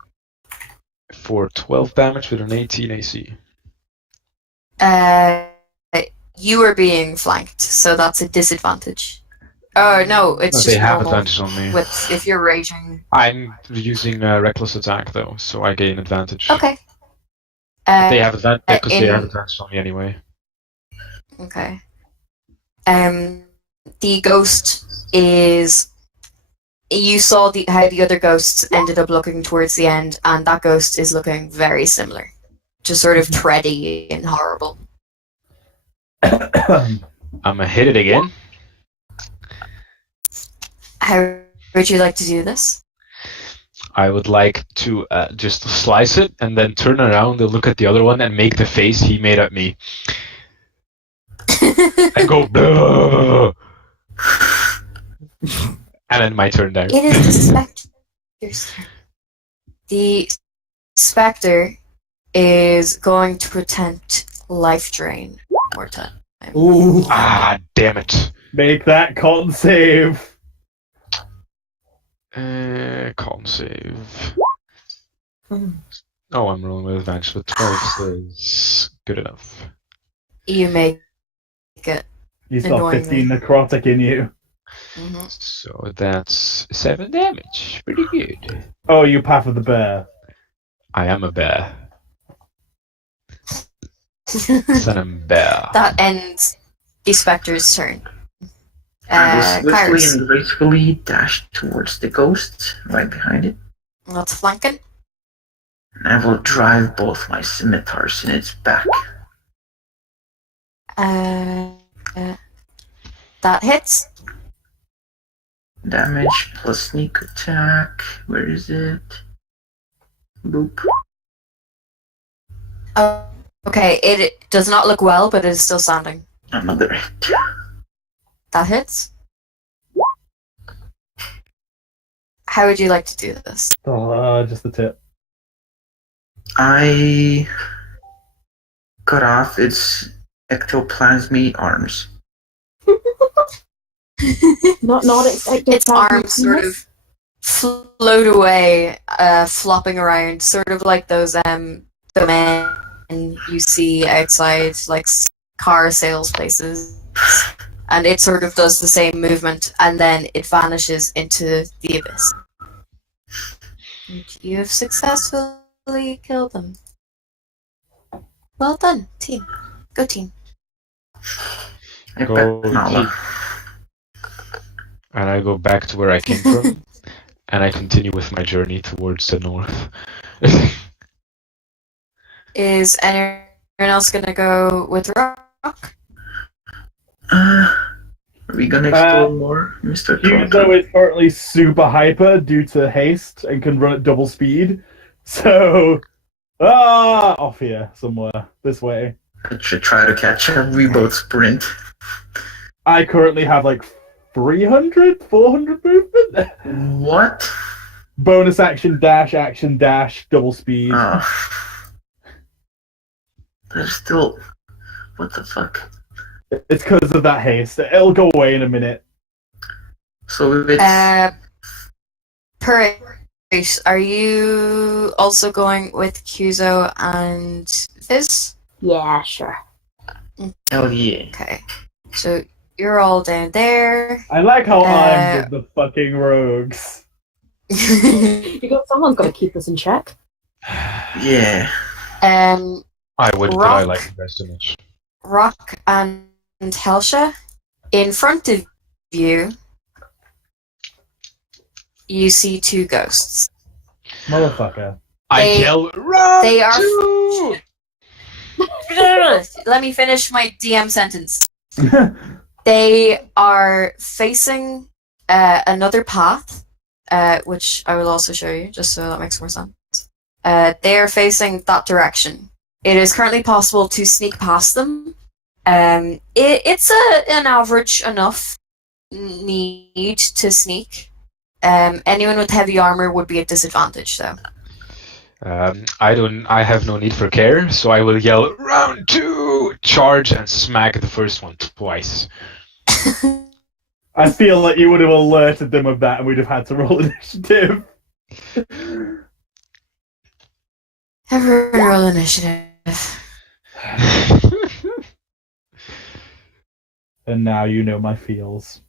For 12 damage with an 18 AC. You are being flanked, so that's a disadvantage. Oh no, it's They just have normal. advantage on me. With if you're raging. I'm using a reckless attack though, so I gain advantage. Okay. They have advantage because they have in- advantage on me anyway. Okay. The ghost is. You saw how the other ghosts ended up looking towards the end, and that ghost is looking very similar, just sort of thready and horrible. I'm gonna hit it again. How would you like to do this? I would like to just slice it and then turn around and look at the other one and make the face he made at me. And go, "Bleh." And then my turn there. It is the specter's turn. The specter is going to attempt life drain one more time. Ooh. Ah, damn it. Make that con save. Con save. Oh, I'm rolling with advantage. So 12 is good enough. You make it. You've got Annoyingly. 15 necrotic in you. Mm-hmm. So that's 7 damage. Pretty good. Oh, you Path of the Bear. I am a bear. Son of a bear. That ends the specter's turn. I will swiftly Kairos, and gracefully dash towards the ghost, right behind it. that's flanking. And I will drive both my scimitars in its back. That hits. Damage plus sneak attack. Where is it? Boop. Oh, okay, it does not look well, but it is still standing. Another hit. That hits. How would you like to do this? Just the tip. I cut off its ectoplasmy arms. Not expected. Its arms sort of float away, flopping around, sort of like those the men you see outside like car sales places. And it sort of does the same movement, and then it vanishes into the abyss. And you have successfully killed them. Well done, team. Go team. I Go bet Nala. team. And I go back to where I came from, and I continue with my journey towards the north. Is anyone else gonna go with Rock? Are we gonna explore more, Mr. Kyuzo Tortle? is currently super hyper due to haste and can run at double speed. So, off here somewhere. This way. I should try to catch up. We both sprint. I currently have like 300, 400 movement. What? Bonus action, dash, double speed. Oh. There's still... What the fuck? It's because of that haste. It'll go away in a minute. So if it's... Purate, are you also going with Kyuzo and Fizz? Yeah, sure. Hell yeah. Okay. So you're all down there. I like how I'm with the fucking rogues. Someone's got to keep us in check. Yeah. um, I would, but I Rock. like the best image. Rock and Helsha, in front of you, you see two ghosts. Motherfucker. I They- yell, run! they are- to-" Let me finish my DM sentence. They are facing another path, which I will also show you, just so that makes more sense. They are facing that direction. It is currently possible to sneak past them. It's an average enough need to sneak. Anyone with heavy armor would be at disadvantage, though. I have no need for care, so I will yell, round 2! Charge and smack the first one twice. I feel like you would have alerted them of that and we'd have had to roll initiative. Everyone roll initiative. And now you know my feels.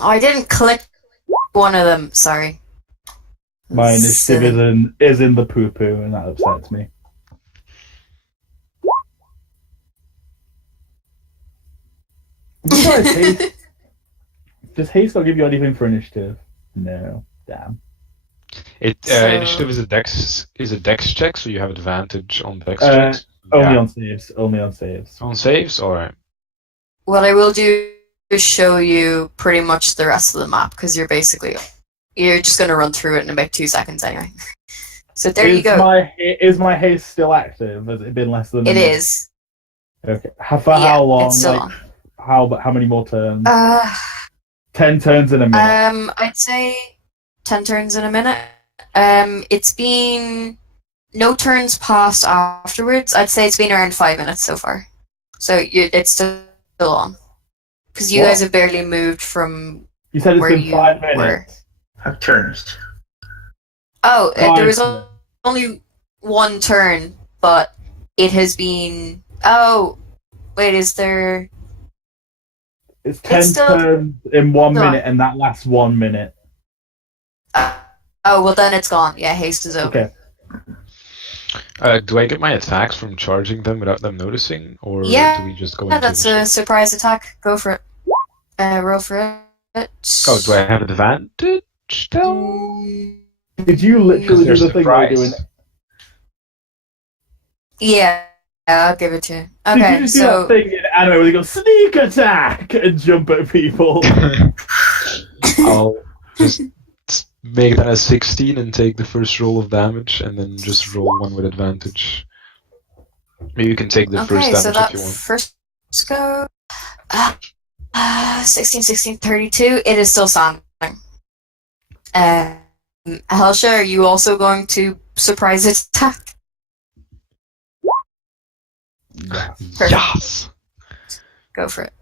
Oh, I didn't click one of them, sorry. My initiative Silly. is in the poo-poo, and that upsets me. Besides, haste, does haste not give you anything for initiative? No. Damn. Initiative is a dex check, so you have advantage on dex Uh, checks. Only Yeah. on saves. Only on saves. On saves? Alright. What I will do is show you pretty much the rest of the map, because you're just going to run through it in about 2 seconds anyway. So there you go. Is my haste still active? Has it been less than a It minute? is. Okay. For how long? It's still Like, how many more turns? on. 10 turns in a minute. I'd say 10 turns in a minute. It's been no turns passed afterwards. I'd say it's been around 5 minutes so far. So it's still on. Because you What? guys have barely moved from You said it's where been you 5 were. minutes. 5 turns. Oh, there was Five. only one turn, but it has been... Oh, wait, is there... It's 10 still- turns in 1 still on. minute, and that lasts 1 minute. Oh, well then it's gone. Yeah, haste is over. Okay. Do I get my attacks from charging them without them noticing, or Yeah, do we just go Yeah, into that's a initiative? surprise attack. Go for it. Roll for it. Oh, do I have advantage still? Mm, Did you literally do There's the thing where you're surprise. doing? Yeah, I'll give it to you. Did you Okay, just do that so thing in anime where they go sneak attack and jump at people? I'll just make that a 16 and take the first roll of damage, and then just roll one with advantage. Maybe you can take the first okay, damage so that if you want. first go 16, 32. It is still standing. Helsha, are you also going to surprise attack? Yeah. Perfect. Yes! Go for it.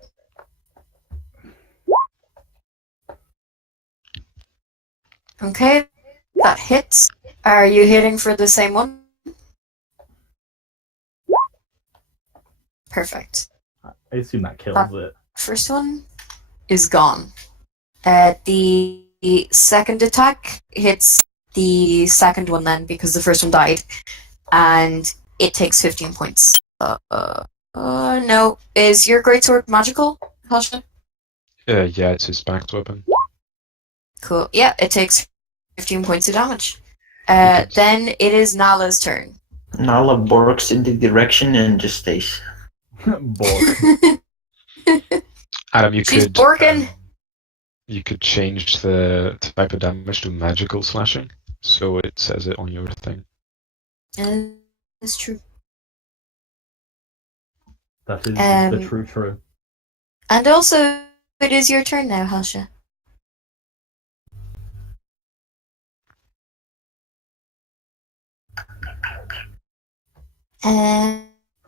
Okay, that hits. Are you hitting for the same one? Perfect. I assume that kills it. First one is gone. The second attack hits the second one then, because the first one died, and it takes 15 points. No. Is your greatsword magical, Helsha? Yeah, it's his backed weapon. Cool. Yeah, it takes 15 points of damage. Okay. Then it is Nala's turn. Nala borks in the direction and just stays. Bork. Adam, you She's could borking. you could change the type of damage to magical slashing, so it says it on your thing. It's true. That is the true. And also, it is your turn now, Helsha.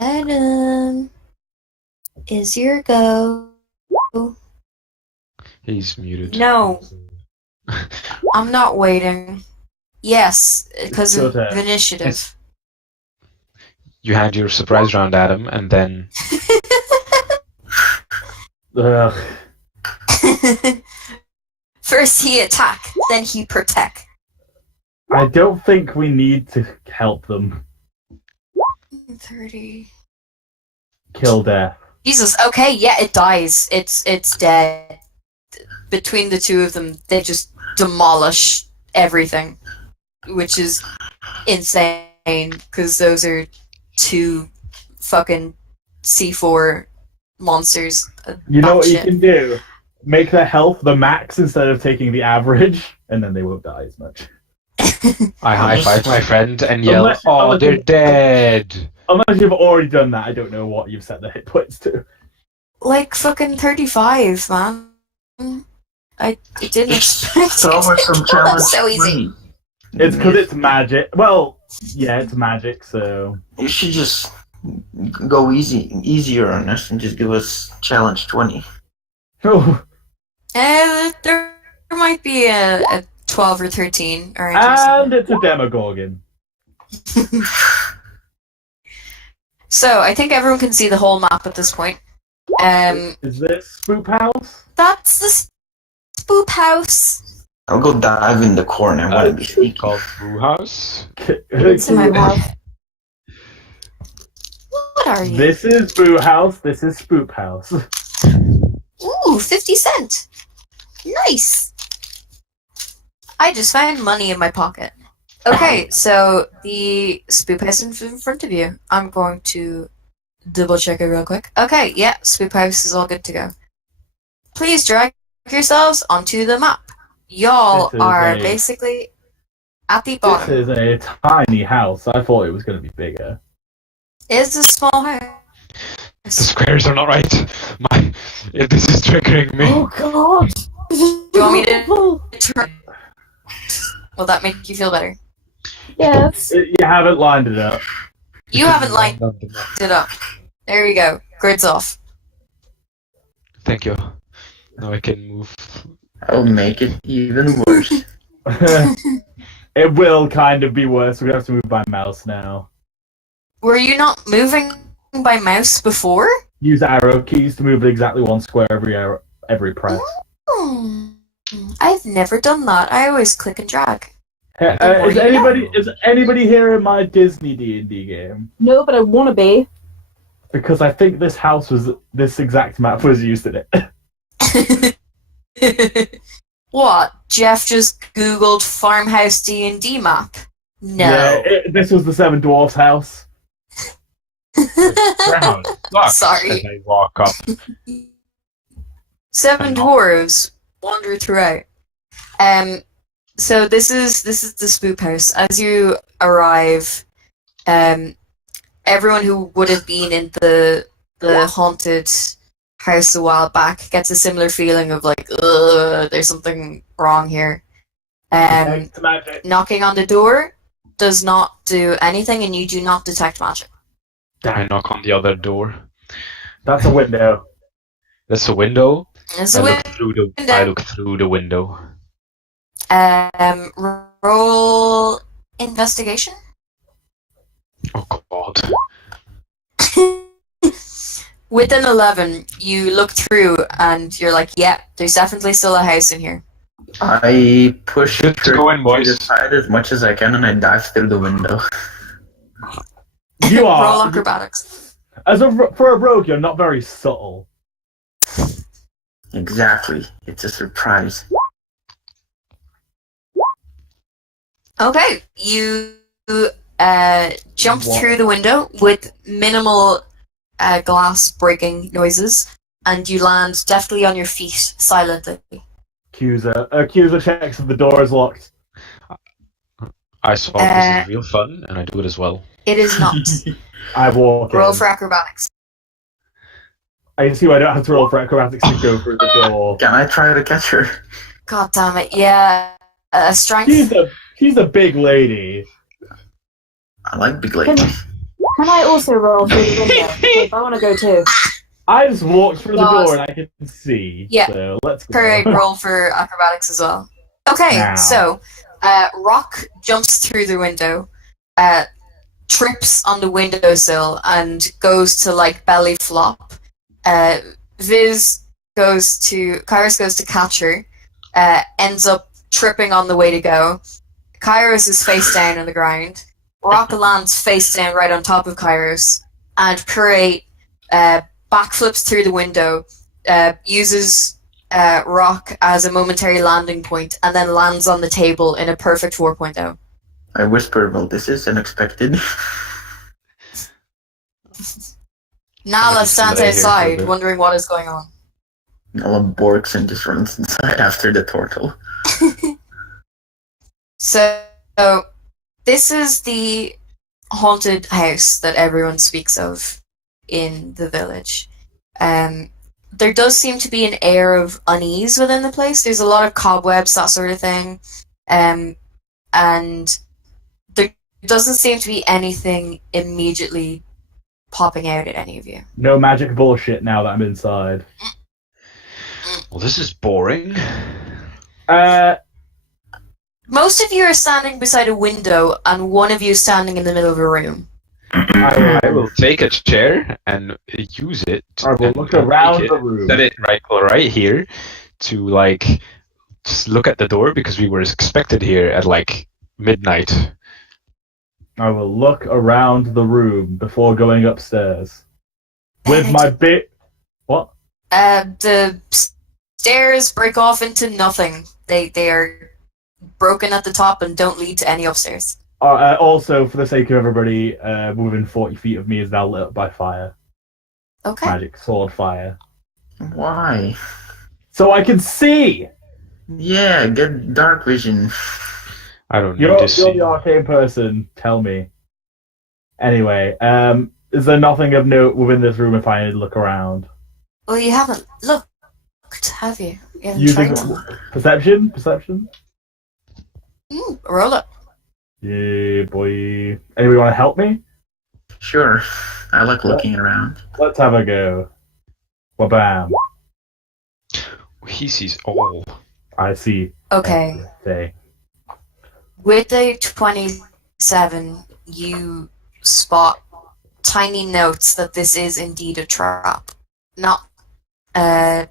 Adam, is your go? He's muted. No, I'm not waiting. Yes, because It's of your turn. initiative. You had your surprise round, Adam, and then Ugh. First he attack, then he protect. I don't think we need to help them. 30. Kill death. Jesus. Okay, yeah, it dies. It's dead. Between the two of them, they just demolish everything, which is insane because those are two fucking C4 monsters. You know what you Batshit. can do? Make their health the max instead of taking the average, and then they won't die as much. I high five my friend and yell, Unless- "Oh, unless they're you- dead!" Unless you've already done that, I don't know what you've set the hit points to. Like fucking 35, man. I didn't expect Throw her some it. challenge. That's so easy. 20. It's because it's magic. Well, yeah, it's magic, so... You should just go easier on us and just give us challenge 20. Oh, There might be a 12 or 13 or and it's a Demogorgon. So I think everyone can see the whole map at this point. Is this Spoop House? That's the spoop house. I'll go dive in the corner. I want to be sneaky. Called Brew House. It's in my house. What are you? This is Boo House, this is Spoop House. Ooh, 50 cent. Nice. I just found money in my pocket. Okay, so the spoop house is in front of you. I'm going to double check it real quick. Okay, yeah, spoop house is all good to go. Please drag yourselves onto the map. Y'all This is are a- basically at the This bottom. is a tiny house. I thought it was going to be bigger. It's a small house. The squares are not right. This is triggering me. Oh god! Do you want me to turn? Will that make you feel better? Yes. You haven't lined it up. You haven't lined it up. There we go. Grid's off. Thank you. Now I can move. I'll make it even worse. It will kind of be worse. We're going to have to move by mouse now. Were you not moving by mouse before? Use arrow keys to move exactly one square every press. I've never done that. I always click and drag. Is anybody here in my Disney D&D game? No, but I want to be. Because I think this exact map was used in it. What? Jeff just googled farmhouse D&D map? No. Yeah, this was the Seven Dwarfs house. Ground sucks Sorry. as I walk up. Seven dwarves wander throughout. So this is the spook house. As you arrive, everyone who would have been in the haunted house a while back gets a similar feeling of like, ugh, there's something wrong here. It's magic. Knocking on the door does not do anything, and you do not detect magic. I knock on the other door. That's a window. There's a window. It's I a look through the. window. I look through the window. Roll investigation. Oh God. With an 11, you look through and you're like, yeah, there's definitely still a house in here. I push Good to her go in, to boys. the side as much as I can and I dive through the window. You Roll are. acrobatics. For a rogue, you're not very subtle. Exactly. It's a surprise. Okay, you jump What? through the window with minimal glass breaking noises, and you land deftly on your feet silently. Kyuzo checks if the door is locked. I saw this is real fun, and I do it as well. It is not. I walk Roll in. for acrobatics. I see why I don't have to roll for acrobatics to go through the door. Can I try to catch her? God damn it, yeah. Strength. She's a big lady. I like big ladies. Can I also roll through the window? Because I want to go too. I just walked through the God. door and I can see. Yeah. So let's go. Correct, roll for acrobatics as well. Okay, Now. so Rock jumps through the window, trips on the windowsill, and goes to like belly flop. Kairos goes to catch her, ends up tripping on the way to go. Kairos is face down on the ground. Rock lands face down right on top of Kairos, and Purate backflips through the window, uses Rock as a momentary landing point, and then lands on the table in a perfect 4.0. I whisper, well, this is unexpected. Nala stands lay here for a outside, bit. wondering what is going on. Nala borks and just runs inside after the Tortle. So, this is the haunted house that everyone speaks of in the village. There does seem to be an air of unease within the place. There's a lot of cobwebs, that sort of thing. And there doesn't seem to be anything immediately popping out at any of you. No magic bullshit now that I'm inside. Well, this is boring. Most of you are standing beside a window, and one of you is standing in the middle of a room. I will take a chair and use it. I will and look around make the room. Set it right here to like just look at the door because we were expected here at like midnight. I will look around the room before going upstairs. With my bit... What? The stairs break off into nothing. They are broken at the top and don't lead to any upstairs. Also, for the sake of everybody, within 40 feet of me is now lit up by fire. Okay. Magic sword fire. Why? So I can see! Yeah, get dark vision. I don't You're need to see. the arcane person, tell me. Anyway, is there nothing of note within this room if I look around? Well, you haven't looked, have you? You haven't Using tried to. perception? Perception? Roll it. Yeah, boy. Anybody want to help me? Sure. I like looking around. Let's have a go. Wabam. He sees all. I see. Okay. Everything. With a 27, you spot tiny notes that this is indeed a trap. Not the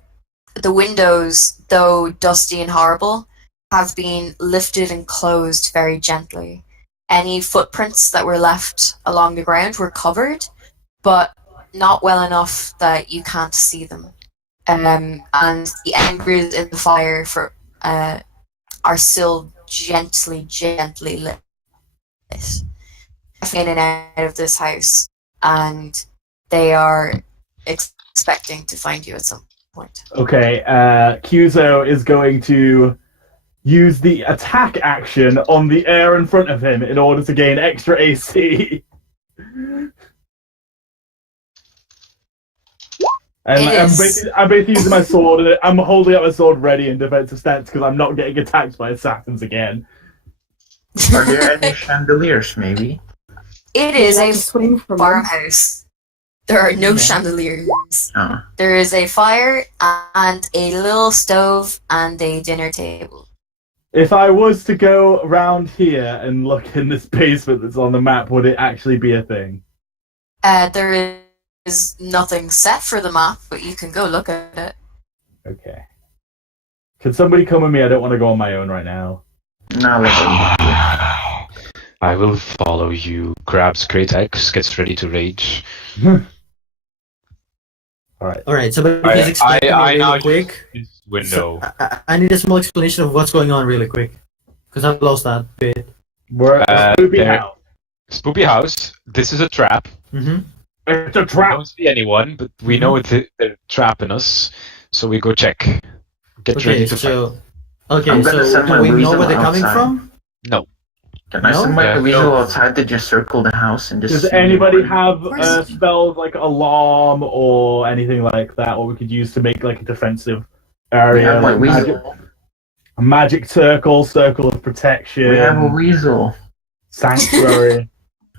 windows, though dusty and horrible, have been lifted and closed very gently. Any footprints that were left along the ground were covered, but not well enough that you can't see them. And the embers in the fire are still gently lit in and out of this house, and they are expecting to find you at some point. Okay, Kyuzo is going to use the attack action on the air in front of him in order to gain extra AC. And I'm basically using my sword, and I'm holding up my sword ready in defensive stance because I'm not getting attacked by assassins again. Are there any chandeliers, maybe? It is Yeah, a just swing from them. farmhouse. There are no Okay. chandeliers. Oh. There is a fire and a little stove and a dinner table. If I was to go around here and look in this basement that's on the map, would it actually be a thing? There is nothing set for the map, but you can go look at it. Okay. Can somebody come with me? I don't want to go on my own right now. No, I will follow you. Grabs great axe, gets ready to rage. Alright, somebody I- please explain to I me now really quick. This window. I need a small explanation of what's going on really quick. Because I've lost that bit. We're at a spooky there- house. Spoopy house. This is a trap. Mm-hmm. It's a We trap. don't see anyone, but we know they're trapping us, so we go check. Get Okay, ready to fight. so... Okay, I'm gonna so send my do we know weasel where they're coming outside. from? No. Can I No? send my Yeah, weasel no. outside to just circle the house and just... Does see anybody where- have course. spells like alarm or anything like that, or we could use to make like a defensive area? We have my like weasel. magic circle, circle of protection, We have a weasel. sanctuary.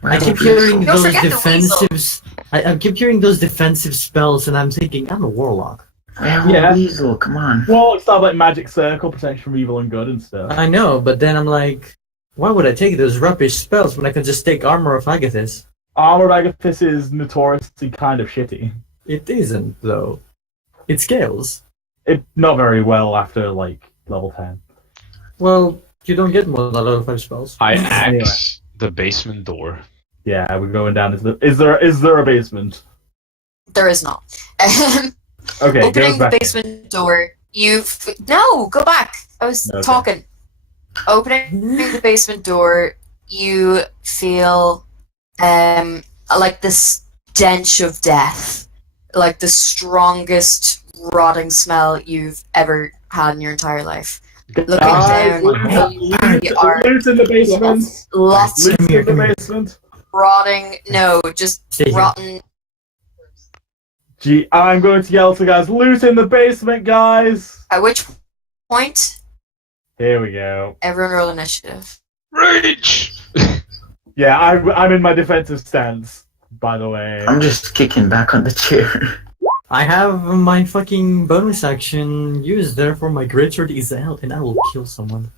We I have a keep weasel. hearing Don't those forget the weasel. defensive... I keep hearing those defensive spells and I'm thinking, I'm a warlock. We have Yeah. a weasel, come on. Well, it's stuff like magic circle, protection from evil and good and stuff. I know, but then I'm like, why would I take those rubbish spells when I can just take Armor of Agathis? Armor of Agathis is notoriously kind of shitty. It isn't, though. It scales. It not very well after like level 10. Well, you don't get more than level 5 spells. I Anyway. axe the basement door. Yeah, we're going down. Is there a basement? There is not. Okay, Opening goes the back in. basement door, no, go back. I was Okay. talking. Opening the basement door, you feel like this stench of death, like the strongest rotting smell you've ever had in your entire life. Looking Guys, down, loot you are in the basement. lots of Loot in the Come here. basement. rotting. No, just Stay here. rotten. Gee, I'm going to yell to guys, loot in the basement, guys. At which point, Here we go. everyone roll initiative. Rage! Yeah, I'm in my defensive stance, by the way. I'm just kicking back on the chair. I have my fucking bonus action used, therefore my greatsword is out, and I will kill someone.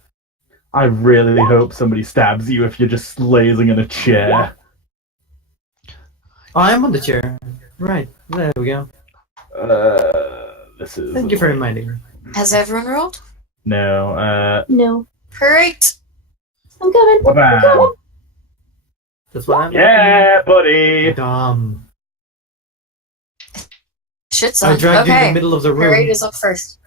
I really hope somebody stabs you if you're just lazing in a chair. Oh, I'm on the chair. Right, there we go. This is. Thank you for reminding. Has everyone rolled? No, No. Great. I'm coming. I'm Wow. coming. That's what I'm Yeah, buddy. Dumb. Shit's I on. dragged you in the Okay. middle of the room. Parade is up first.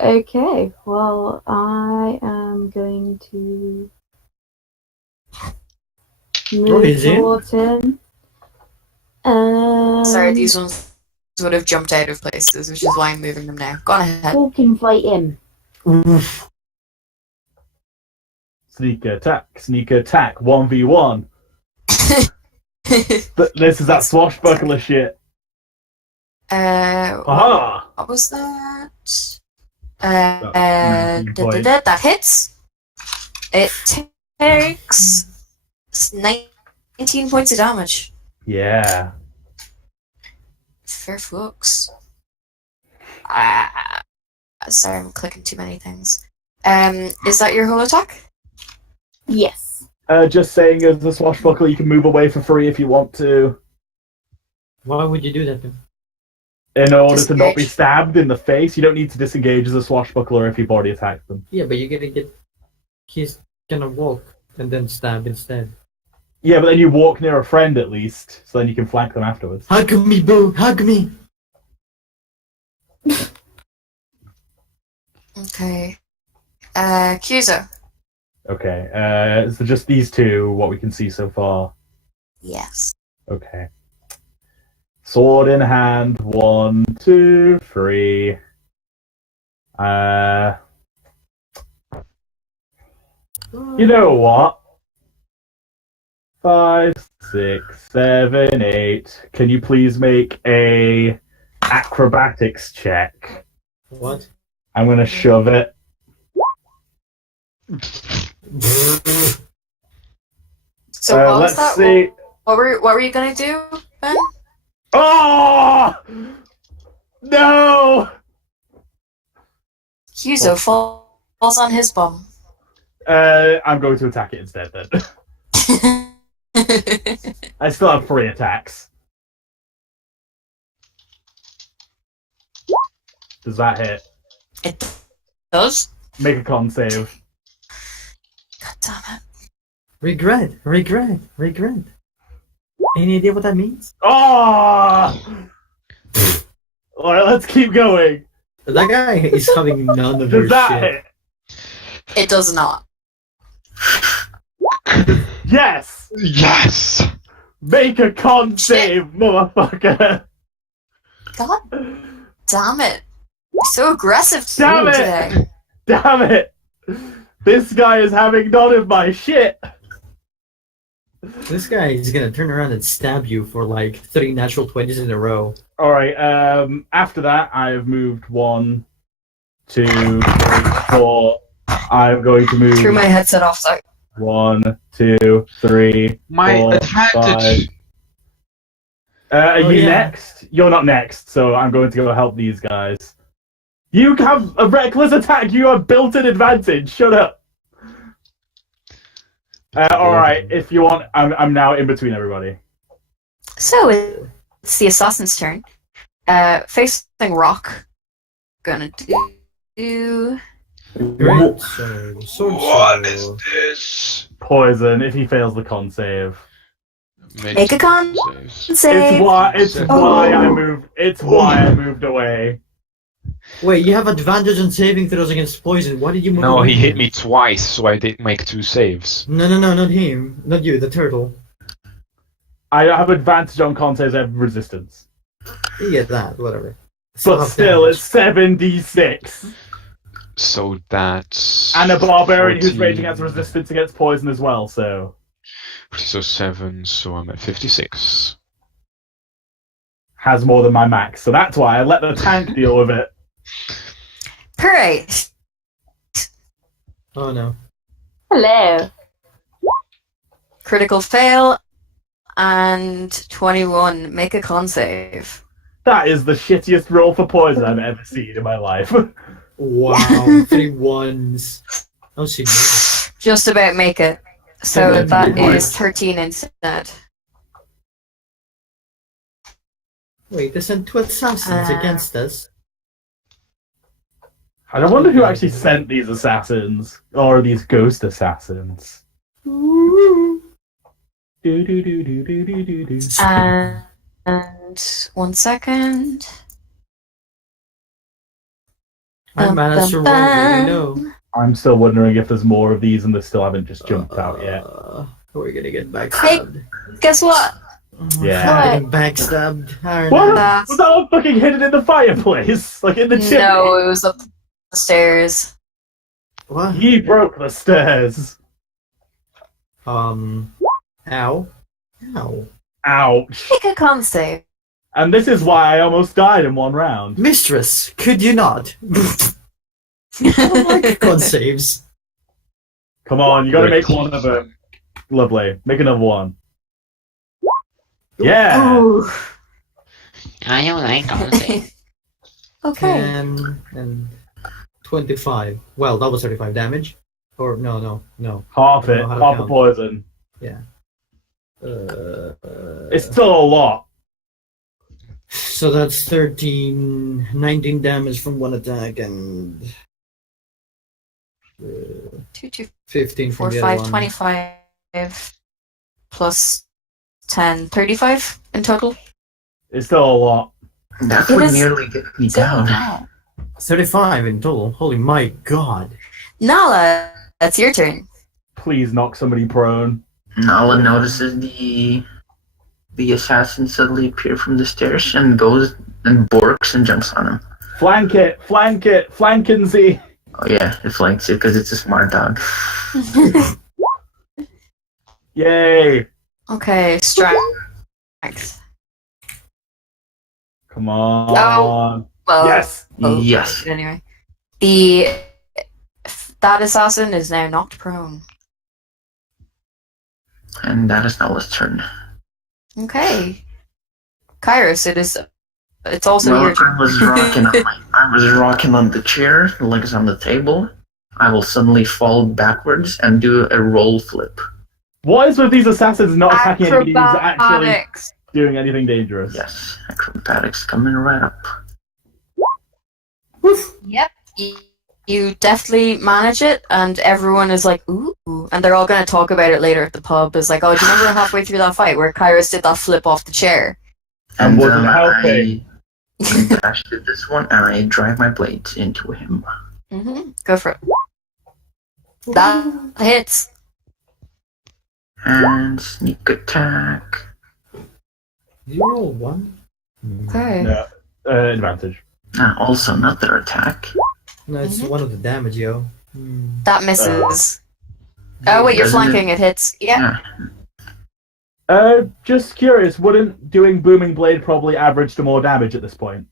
Okay, well, I am going to move is it? towards him. Sorry, these ones would have jumped out of places, which is why I'm moving them now. Go on ahead. Who can fight him? Oof. Sneak attack, 1v1. This is that swashbuckler shit. Aha! What was that? That's 19 points. That hits. It takes 19 points of damage. Yeah. Fair fucks. Sorry, I'm clicking too many things. Is that your whole attack? Yes. Just saying, as a swashbuckler, you can move away for free if you want to, Why would you do that then? in order to not be Disengage. stabbed in the face. You don't need to disengage as a swashbuckler if you've already attacked them. Yeah, but you're gonna get... He's gonna walk and then stab instead. Yeah, but then you walk near a friend at least, so then you can flank them afterwards. Hug me, boo! Hug me! Okay. Kyuzo. Okay, so just these two, what we can see so far. Yes. Okay. Sword in hand, 1, 2, 3. You know what? 5, 6, 7, 8. Can you please make a acrobatics check? What? I'm gonna shove it. So what was Let's that? see. What were you gonna do, Ben? Oh no! Kyuzo falls on his bum. I'm going to attack it instead then. I still have 3 attacks. Does that hit? It does? Make a con save. God damn it. Regret. Any idea what that means? Oh! Alright, let's keep going. That guy is having none of your Does that shit. hit? It does not. Yes! Yes! Make a con save, motherfucker! God damn it. You're so aggressive Damn it! today. Damn it! This guy is having none of my shit! This guy is gonna turn around and stab you for like 3 natural 20s in a row. Alright, after that, I've moved 1, 2, 3, 4. I'm going to move Threw my headset off, sorry. 1, 2, 3, My 4, advantage! 5. Are Oh, you yeah. next? You're not next, so I'm going to go help these guys. You have a reckless attack. You have built-in advantage. Shut up. All right. If you want, I'm now in between everybody. So it's the assassin's turn. Facing Rock. Gonna do Great sword. What is this? Poison if he fails the con save. Make a con saves. save. It's why I moved away. Wait, you have advantage on saving throws against poison. Why did you move No, away he from hit him? me twice, so I did make 2 saves. No, not him. Not you, the turtle. I have advantage on con saves. I have resistance. You get that, whatever. But still, it's 7d6. So that's... And a barbarian who's 14. raging has resistance against poison as well, so... So 7, so I'm at 56. Has more than my max, so that's why I let the tank deal with it. Purate. Oh no. Hello. Critical fail. And 21. Make a con save. That is the shittiest roll for poison I've ever seen in my life. Wow, 3 ones. Oh, she made it. Just about make it. So that is 13 instead. Wait, they sent 2 assassins against us. I wonder who actually sent these assassins. Or these ghost assassins. And 1 second. I managed to roll really low. I'm still wondering if there's more of these and they still haven't just jumped out yet. We're gonna get backstabbed. Guess what? Yeah. Getting backstabbed. What? That's- Was that all fucking hidden in the fireplace? Like in the chimney? No, it was up the stairs. What? He broke the stairs. Ow. Ow. Ouch. Make a con save. And this is why I almost died in one round. Mistress, could you not? I don't like con saves. Come on, you gotta make one of them. Lovely. Make another one. Yeah! Ooh. I don't like all Okay. 10 and 25. Well, that was 35 damage. Or, no. Half I it. don't know how to Half the count. poison. Yeah. It's still a lot. So that's 13, 19 damage from one attack and 2, 2, 15 4, from the 5, other one. 25 plus 10, 35 in total. It's still a lot. That It would is- nearly get me down. 35 in total. Holy my god. Nala, that's your turn. Please knock somebody prone. Nala notices the assassin suddenly appear from the stairs and goes and borks and jumps on him. Flank it, flankinsy. Oh yeah, it flanks it because it's a smart dog. Yay! Okay, strength. Come on. Oh. Well, Yes! oh, Yes. Anyway, that assassin is now knocked prone. And that is Nala's turn. Okay, Kairos, it's also Well, your turn. I was rocking on the chair, legs on the table. I will suddenly fall backwards and do a roll flip. What is with these assassins not attacking anybody who's actually Acrobatics. doing anything dangerous? Yes, acrobatics coming right up. Yep. You definitely manage it, and everyone is like, ooh, and they're all going to talk about it later at the pub. It's like, oh, do you remember halfway through that fight where Kairos did that flip off the chair? And wasn't helping. I dash to this one and I drive my blades into him. Go for it. That hits. And sneak attack. 0, 1. Okay. No. Advantage. Also another attack. No, it's one of the damage, yo. That misses. Oh, wait, you're Doesn't it- flanking. It hits. Yeah. Just curious, wouldn't doing Booming Blade probably average to more damage at this point?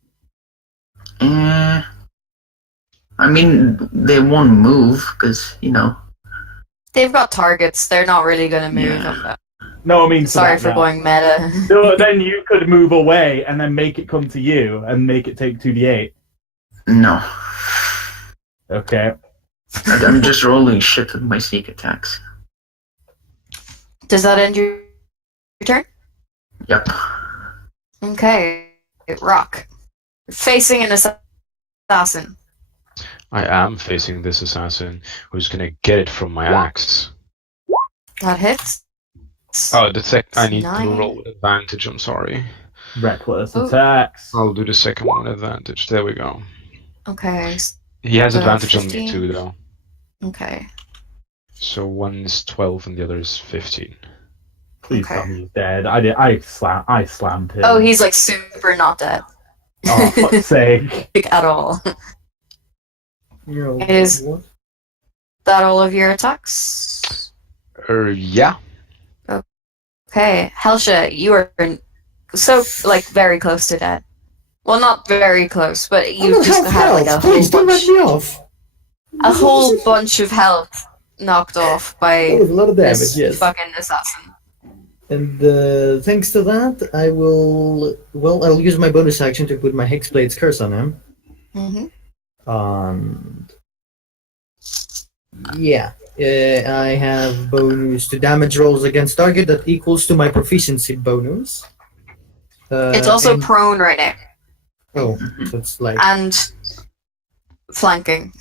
I mean, they won't move because, They've got targets. They're not really going to move. Yeah. No, I mean... Sorry for going meta. So then you could move away and then make it come to you and make it take 2d8. no. Okay. I'm just rolling shit with my sneak attacks. Does that end your turn? Yep. Okay. Rock. You're facing an assassin. I am facing this assassin who's gonna get it from my axe. That hits. Oh, I need to 9. roll with advantage, I'm sorry. Reckless Oh. attacks. I'll do the second one with advantage. There we go. Okay. He has advantage on 15. me too, though. Okay. So one is 12 and the other is 15. Please Okay. tell me he's dead. I slammed him. Oh, he's like super not dead. Oh, fuck's sake. Like, at all. No. It is- What? That all of your attacks? Yeah. Okay. Helsha, you are so, like, very close to dead. Well, not very close, but I you don't just have had like health. a whole Please don't bunch, let me off. a whole bunch of health knocked off That by was a lot of damage, this yes. fucking assassin. And thanks to that, I will. Well, I'll use my bonus action to put my Hexblade's curse on him. Mm-hmm. And yeah, I have bonus to damage rolls against target that equals to my proficiency bonus. It's also and- prone right now oh, so it's like and flanking.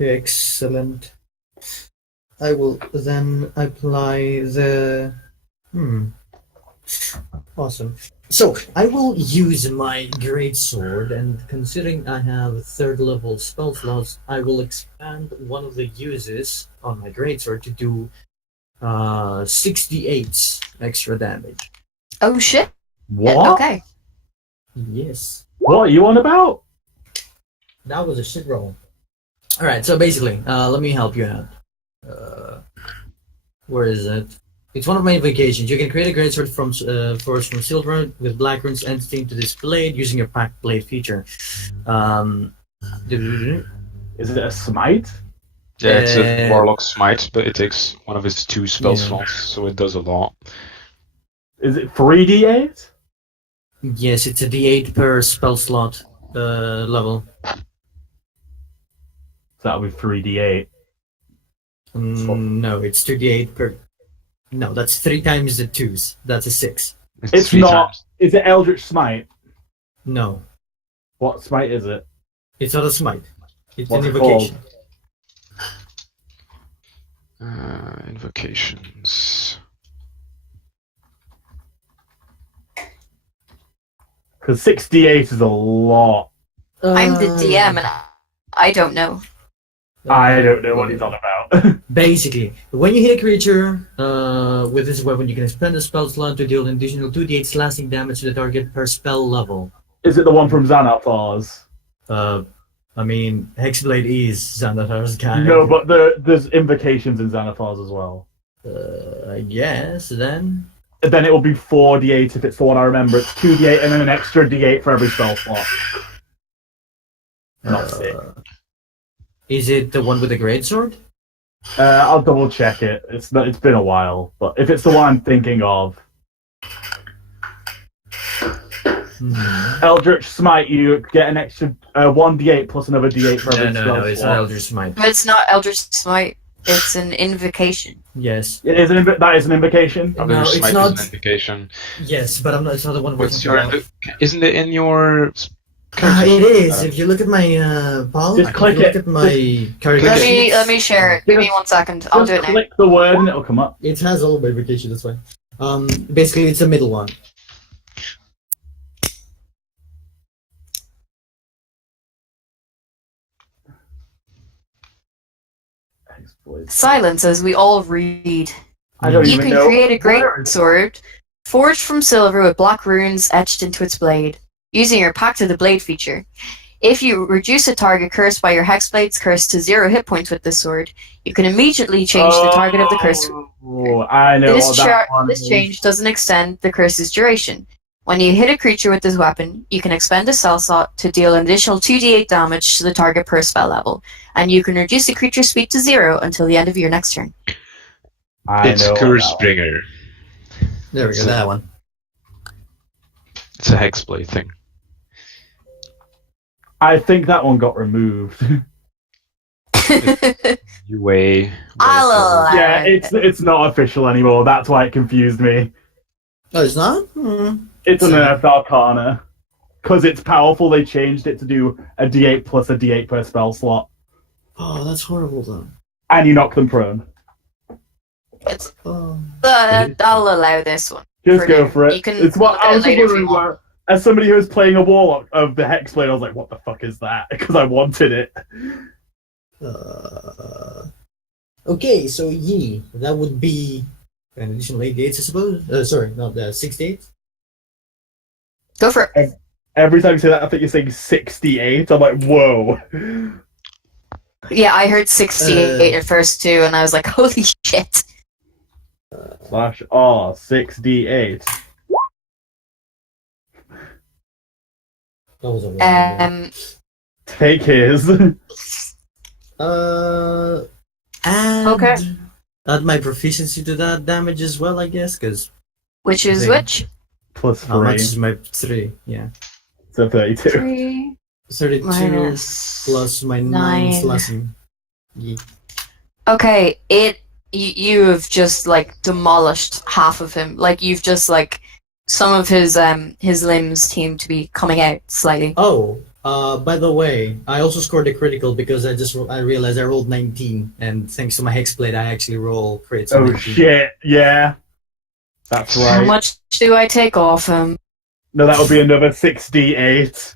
excellent. I will then apply the. Awesome. So I will use my great sword, and considering I have third level spell slots, I will expand one of the uses on my great sword to do 68 extra damage. Oh shit. What? Okay. Yes, What are you on about? that was a shit roll. All right, so basically, let me help you out. Where is it? It's one of my invocations. You can create a greatsword from forged from silver with black runes entity into this blade using your packed blade feature. Is it a smite? Yeah, it's a Uh, Warlock smite, but it takes one of his 2 spell Yeah. slots, so it does a lot. Is it 3d8? Yes, it's a D8 per spell slot level. So that'll be 3d8. No, it's 2D8 per. No, that's 3 times the 2s. That's a 6. It's 3 not. times. Is it Eldritch Smite? No, What smite is it? it's not a smite. It's What's an it called? invocation. Invocations. Because 68 is a lot. I'm the DM and I don't know. I don't know what he's on about. Basically, when you hit a creature with this weapon, you can expend a spell slot to deal an additional 2d8 slashing damage to the target per spell level. Is it the one from Xanathar's? I mean, Hexblade is Xanathar's guy. No, but there's invocations in Xanathar's as well. I guess then. And then it will be 4d8 if it's the one I remember. It's 2d8 and then an extra d8 for every spell slot. Not 6. Is it the one with the greatsword? I'll double check it. It's been a while, but if it's the one I'm thinking of, Eldritch Smite, you get an extra 1d8 plus another d8 for every No, spell it's slot. not Eldritch Smite. But it's not Eldritch Smite. It's an invocation. Yes. It is that is an invocation. No, Other it's smite not- is an invocation. Yes, but it's not the one we're What's talking your about. isn't it in your It is. If you look at my palm, Just click if you look it. at my character Let sheet, me share it. Give me 1 second. I'll do Just it now. click the word and it'll come up. it has all my vacation. That's why. Basically, it's the middle one. Silence as we all read. I don't You even can know. create a great Where is- sword forged from silver with black runes etched into its blade, using your Pact of the Blade feature. If you reduce a target cursed by your Hexblade's curse to 0 hit points with this sword, you can immediately change the target of the curse. Oh, I know what that one This is. change doesn't extend the curse's duration. When you hit a creature with this weapon, you can expend a spell slot to deal an additional 2d8 damage to the target per spell level, and you can reduce the creature's speed to 0 until the end of your next turn. It's know what Curse that one- Bringer. There we go. That one. It's a hexblade thing. I think that one got removed. UA. I'll allow Yeah, it. it's not official anymore. That's why it confused me. Oh, it's not. It's an Earth Arcana. because it's powerful, they changed it to do a D8 plus a D8 per spell slot. Oh, that's horrible, though. And you knock them prone. It's, Oh. I'll allow this one. Just go now. for it. You can It's what look at I it was later if you wondering want. where, as somebody who was playing a Warlock of the Hexblade, I was like, what the fuck is that? Because I wanted it. Okay, so that would be an additional 8 I suppose. Sorry, not 68. Go for it. Every time you say that, I think you're saying 68. I'm like, whoa. Yeah, I heard 68 at first too, and I was like, holy shit. Slash R 6d8. That was a one. Take his. And Okay. add my proficiency to that damage as well, I guess, because Which is Thing. which? Plus how much 3. is my 3? Yeah. So 32. 3 32 minus plus my 9 9. slashing. Yeah. Okay, you have just like demolished half of him. Like you've just like some of his limbs seem to be coming out slightly. Oh, by the way, I also scored a critical because I realized I rolled 19, and thanks to my hexblade, I actually roll crits. on Oh 19. shit, yeah. That's How right. much do I take off him? No, that would be another 6d8.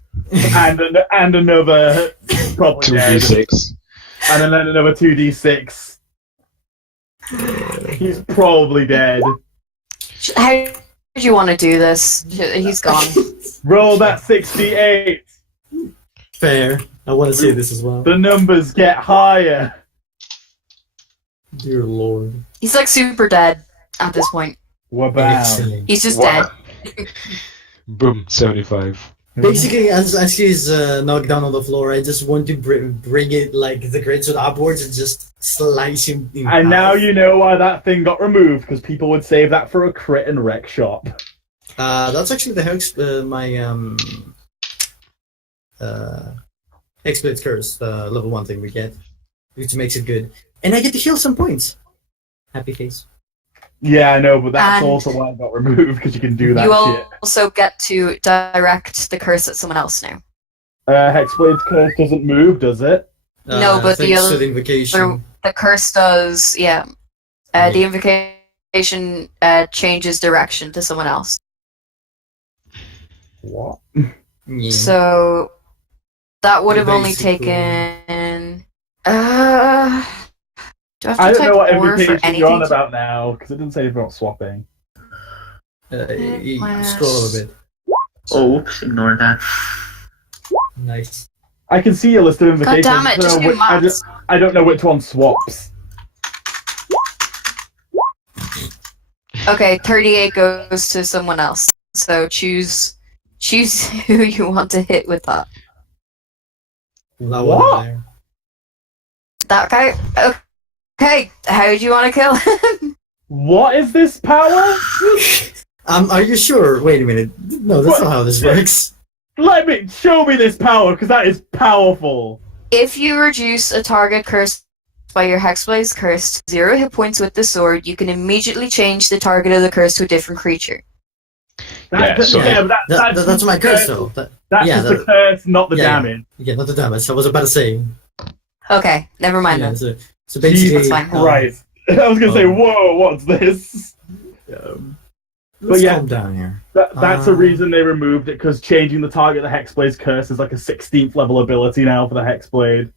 and another probably dead. 2d6. And then another 2d6. He's probably dead. How do you want to do this? He's gone. Roll that 6d8. Fair. I want to say this as well. The numbers get higher. Dear Lord. He's like super dead at this point. Wabam. Excellent. He's just Wow. dead. Boom, 75. Basically, as he's knocked down on the floor, I just want to bring it like the greatsword upwards and just slice him in And half. now you know why that thing got removed, because people would save that for a crit and wreck shop. That's actually the hex. My Hexblade's Curse, the level 1 thing we get, which makes it good, and I get to heal some points. Happy face. Yeah, I know, but that's And also why it got removed, because you can do that You shit. also get to direct the curse at someone else now. Hexblade's curse doesn't move, does it? No, but the thanks other- to the invocation. The curse does, yeah. The invocation changes direction to someone else. What? Yeah. So that would have only Basically. taken. Do I have to I don't type know what or for invocation anything? you're on about now, because it didn't say about swapping. You Minus- scroll a little bit. Oh, oops, ignore that. Nice. I can see a list of invocations. damn it, I don't just know do which- maths. I don't know which one swaps. Okay, 38 goes to someone else. So choose who you want to hit with that. That What? one there. That guy. Okay, how do you want to kill him? What is this power? Are you sure? Wait a minute. No, that's What? not how this works. Show me this power, because that is powerful. If you reduce a target cursed by your Hexblade's curse to 0 hit points with the sword, you can immediately change the target of the curse to a different creature. That, so- but That's my curse, though. That's yeah, just the that- curse, not the yeah, yeah. damage. Yeah, not the damage. I was about to say. Okay, never mind Yeah, then. so basically, Jesus fine. Christ. I was going to say, whoa, what's this? let's yeah. calm down here. That's the reason they removed it, because changing the target of the Hexblade's curse is like a 16th level ability now for the Hexblade.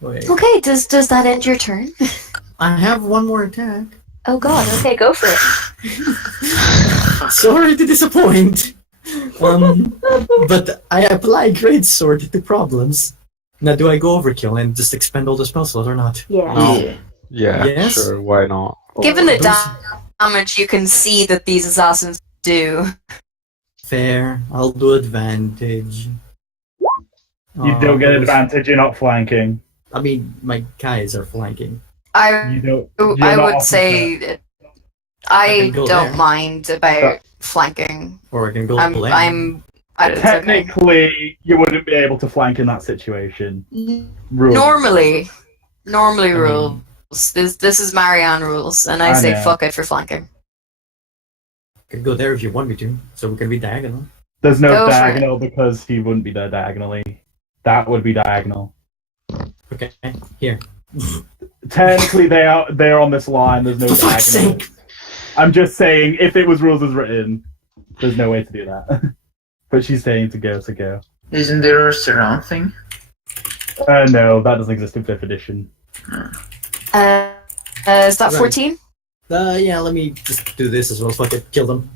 Wait. Okay, does that end your turn? I have one more attack. Oh god, okay, go for it. Sorry to disappoint. But I apply Greatsword to problems. Now, do I go overkill and just expend all the spell slots or not? Yeah. Yeah. Yeah, Yes? sure, why not? Given the Those- damage you can see that these assassins do. Fair. I'll do advantage. You don't get those- advantage, you're not flanking. I mean, my guys are flanking. I You don't. you're I not would often say that I I can go don't there. mind about flanking. Or I can go I'm blame. it's okay. Technically, you wouldn't be able to flank in that situation. Rule. Normally I mean, rules. This is Marianne rules, and I I say know. fuck it for flanking. Could go there if you want me to, so we can be diagonal. There's no Go for diagonal because he wouldn't be there diagonally. That would be diagonal. Okay, here. Technically, they're on this line. There's no For fuck's diagonal. sake! I'm just saying, if it was rules as written, there's no way to do that. But she's saying to go, so go. Isn't there a surround thing? No, that doesn't exist in 5th edition. Is that Right. 14? Yeah, let me just do this as well so I can kill them.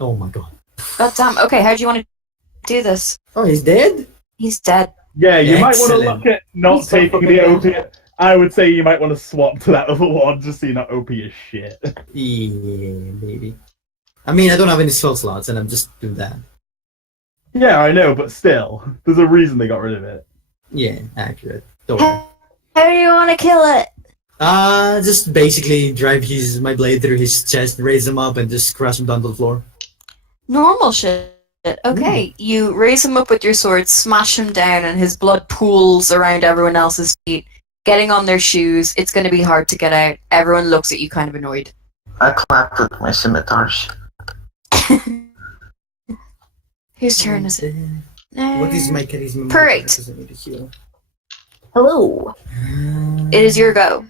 Oh my god. God damn. Okay, how do you want to do this? Oh, he's dead? He's dead. Yeah, you might want to Excellent. look at not He's so taking fucking the bad. opiate. I would say you might want to swap to that other one just so you're not OP as shit. Yeah, maybe. I mean, I don't have any spell slots, and I'm just doing that. Yeah, I know, but still, there's a reason they got rid of it. Yeah, accurate. Don't worry. How do you want to kill it? Just basically drive my blade through his chest, raise him up, and just crush him down to the floor. Normal shit. Okay, you raise him up with your sword, smash him down, and his blood pools around everyone else's feet, getting on their shoes. It's going to be hard to get out. Everyone looks at you kind of annoyed. I clapped with my scimitars. Whose turn is it? What is my charisma? Purate. Doesn't need to heal. Hello. It is your go.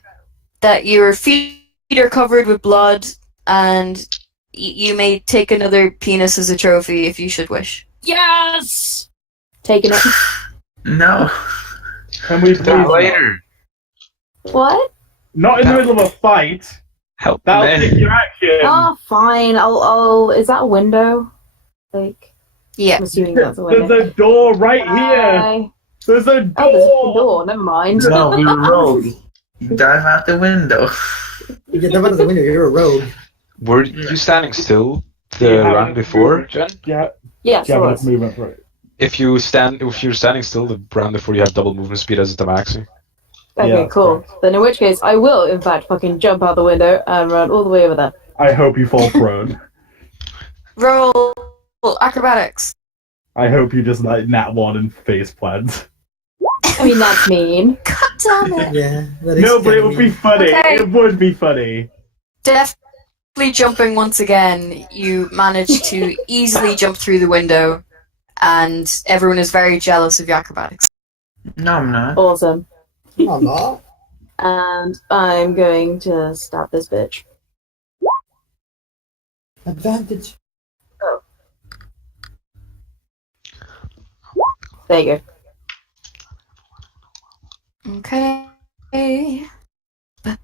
That your feet are covered with blood, and you may take another penis as a trophy if you should wish. Yes! Taking it. No. Can we please Then not? later. What? Not in the middle of a fight. Help That'll me. take your action. Ah, fine. I'll. Is that a window? Like, Yeah. I'm assuming that's a There's window. a door right here. Bye. There's a door. Oh, there's a door. Never mind. No, we were rogue. Dive out the window. You get them out of the window, you're a rogue. Were you standing still You the have round a before, movement. Jen? Yeah, Yes, yeah, it but was. it's movement for it. If you're standing still the round before, you have double movement speed as a Tabaxi. Okay, Yeah, cool. correct. Then in which case, I will, in fact, fucking jump out the window and run all the way over there. I hope you fall prone. Roll acrobatics. I hope you just like nat one and face plant. I mean, that's mean. God damn it. Yeah, that is No, but it kinda would be mean. funny. Okay. It would be funny. Definitely jumping once again. You manage to easily jump through the window, and everyone is very jealous of your acrobatics. No, I'm not. Awesome. No, I'm not. And I'm going to stab this bitch. Advantage. There you go. Okay. Let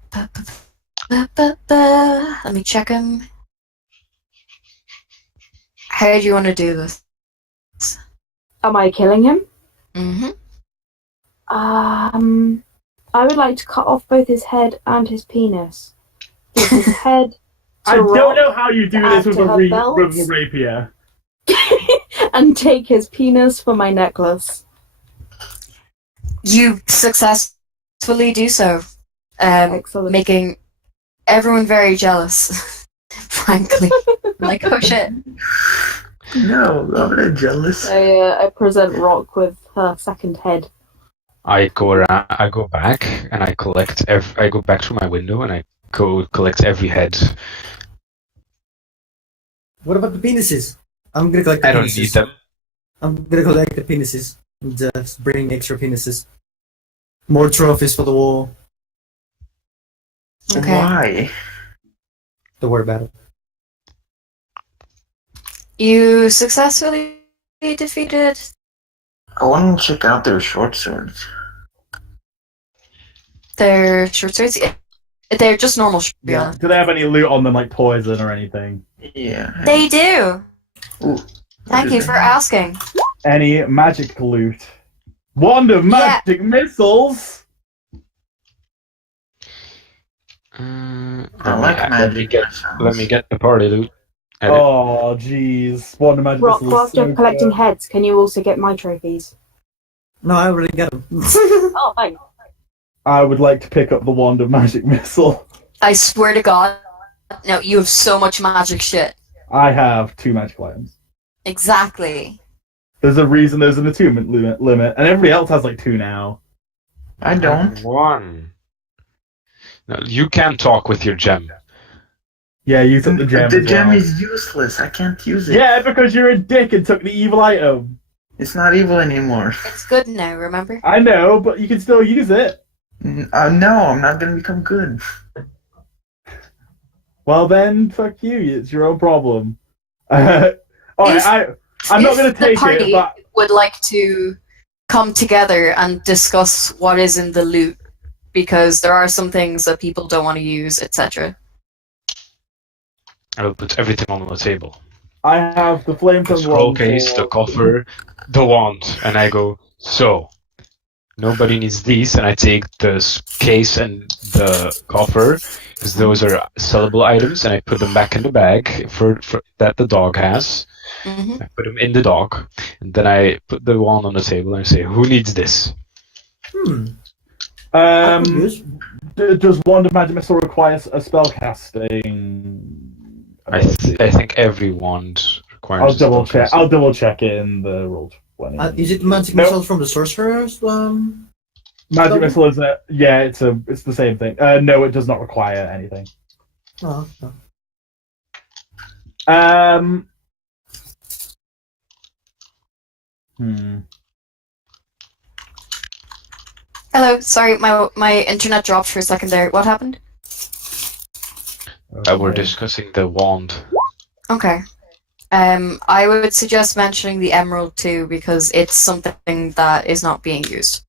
me check him. How do you want to do this? Am I killing him? Mm-hmm. I would like to cut off both his head and his penis. Give his head to I don't Rock know how you do this with after a, her with belts. a rapier. and take his penis for my necklace. You successfully do so, Excellent. making everyone very jealous. Frankly, like, oh shit. No, I'm not jealous. I present Rock with her second head. I go back and I collect. I go back through my window and I go collect every head. What about the penises? I'm gonna collect the I don't penises. need them. I'm gonna collect the penises. Just bring extra penises. More trophies for the wall. Okay. Why? Don't worry about it. You successfully defeated. I want to check out their short swords. Their short swords. Yeah. They're just normal. To be Yeah. honest. Do they have any loot on them, like poison or anything? Yeah. They do. Ooh, Thank you for asking. Any magic loot? Wand of magic missiles. I like magic. Let me get the party loot. Edit. Oh, jeez. Wand of magic Rock, missiles. whilst so you're collecting good. heads, can you also get my trophies? No, I already got them. Oh, thanks. I would like to pick up the wand of magic missile. I swear to God. No, you have so much magic shit. I have 2 magic items. Exactly. There's a reason there's an attunement limit, and everybody else has like 2 now. I don't. One. No, you can talk with your gem. Yeah, you took the gem The as gem well. is useless. I can't use it. Yeah, because you're a dick and took the evil item. It's not evil anymore. It's good now, remember? I know, but you can still use it. No, I'm not gonna become good. Well then, fuck you. It's your own problem. Alright, I'm not going to take the party it, but would like to come together and discuss what is in the loot, because there are some things that people don't want to use, etc. I will put everything on the table. I have the flame The tongue scroll one case, for- the coffer, the wand, and I go, so, nobody needs these, and I take the case and the coffer, because those are sellable items, and I put them back in the bag for that the dog has. Mm-hmm. I put them in the dog, and then I put the wand on the table and I say, who needs this? I could use. Does Wand of Magic Missile require a spell casting? I think every wand requires I'll a spell double check. casting. I'll double check it in the roll 20. Is it magic No. missiles from the sorcerers? Magic spell? Missile is it's the same thing. No, it does not require anything. Oh, no. Hello, sorry, my internet dropped for a second there. What happened? We're discussing the wand. Okay. I would suggest mentioning the emerald too, because it's something that is not being used.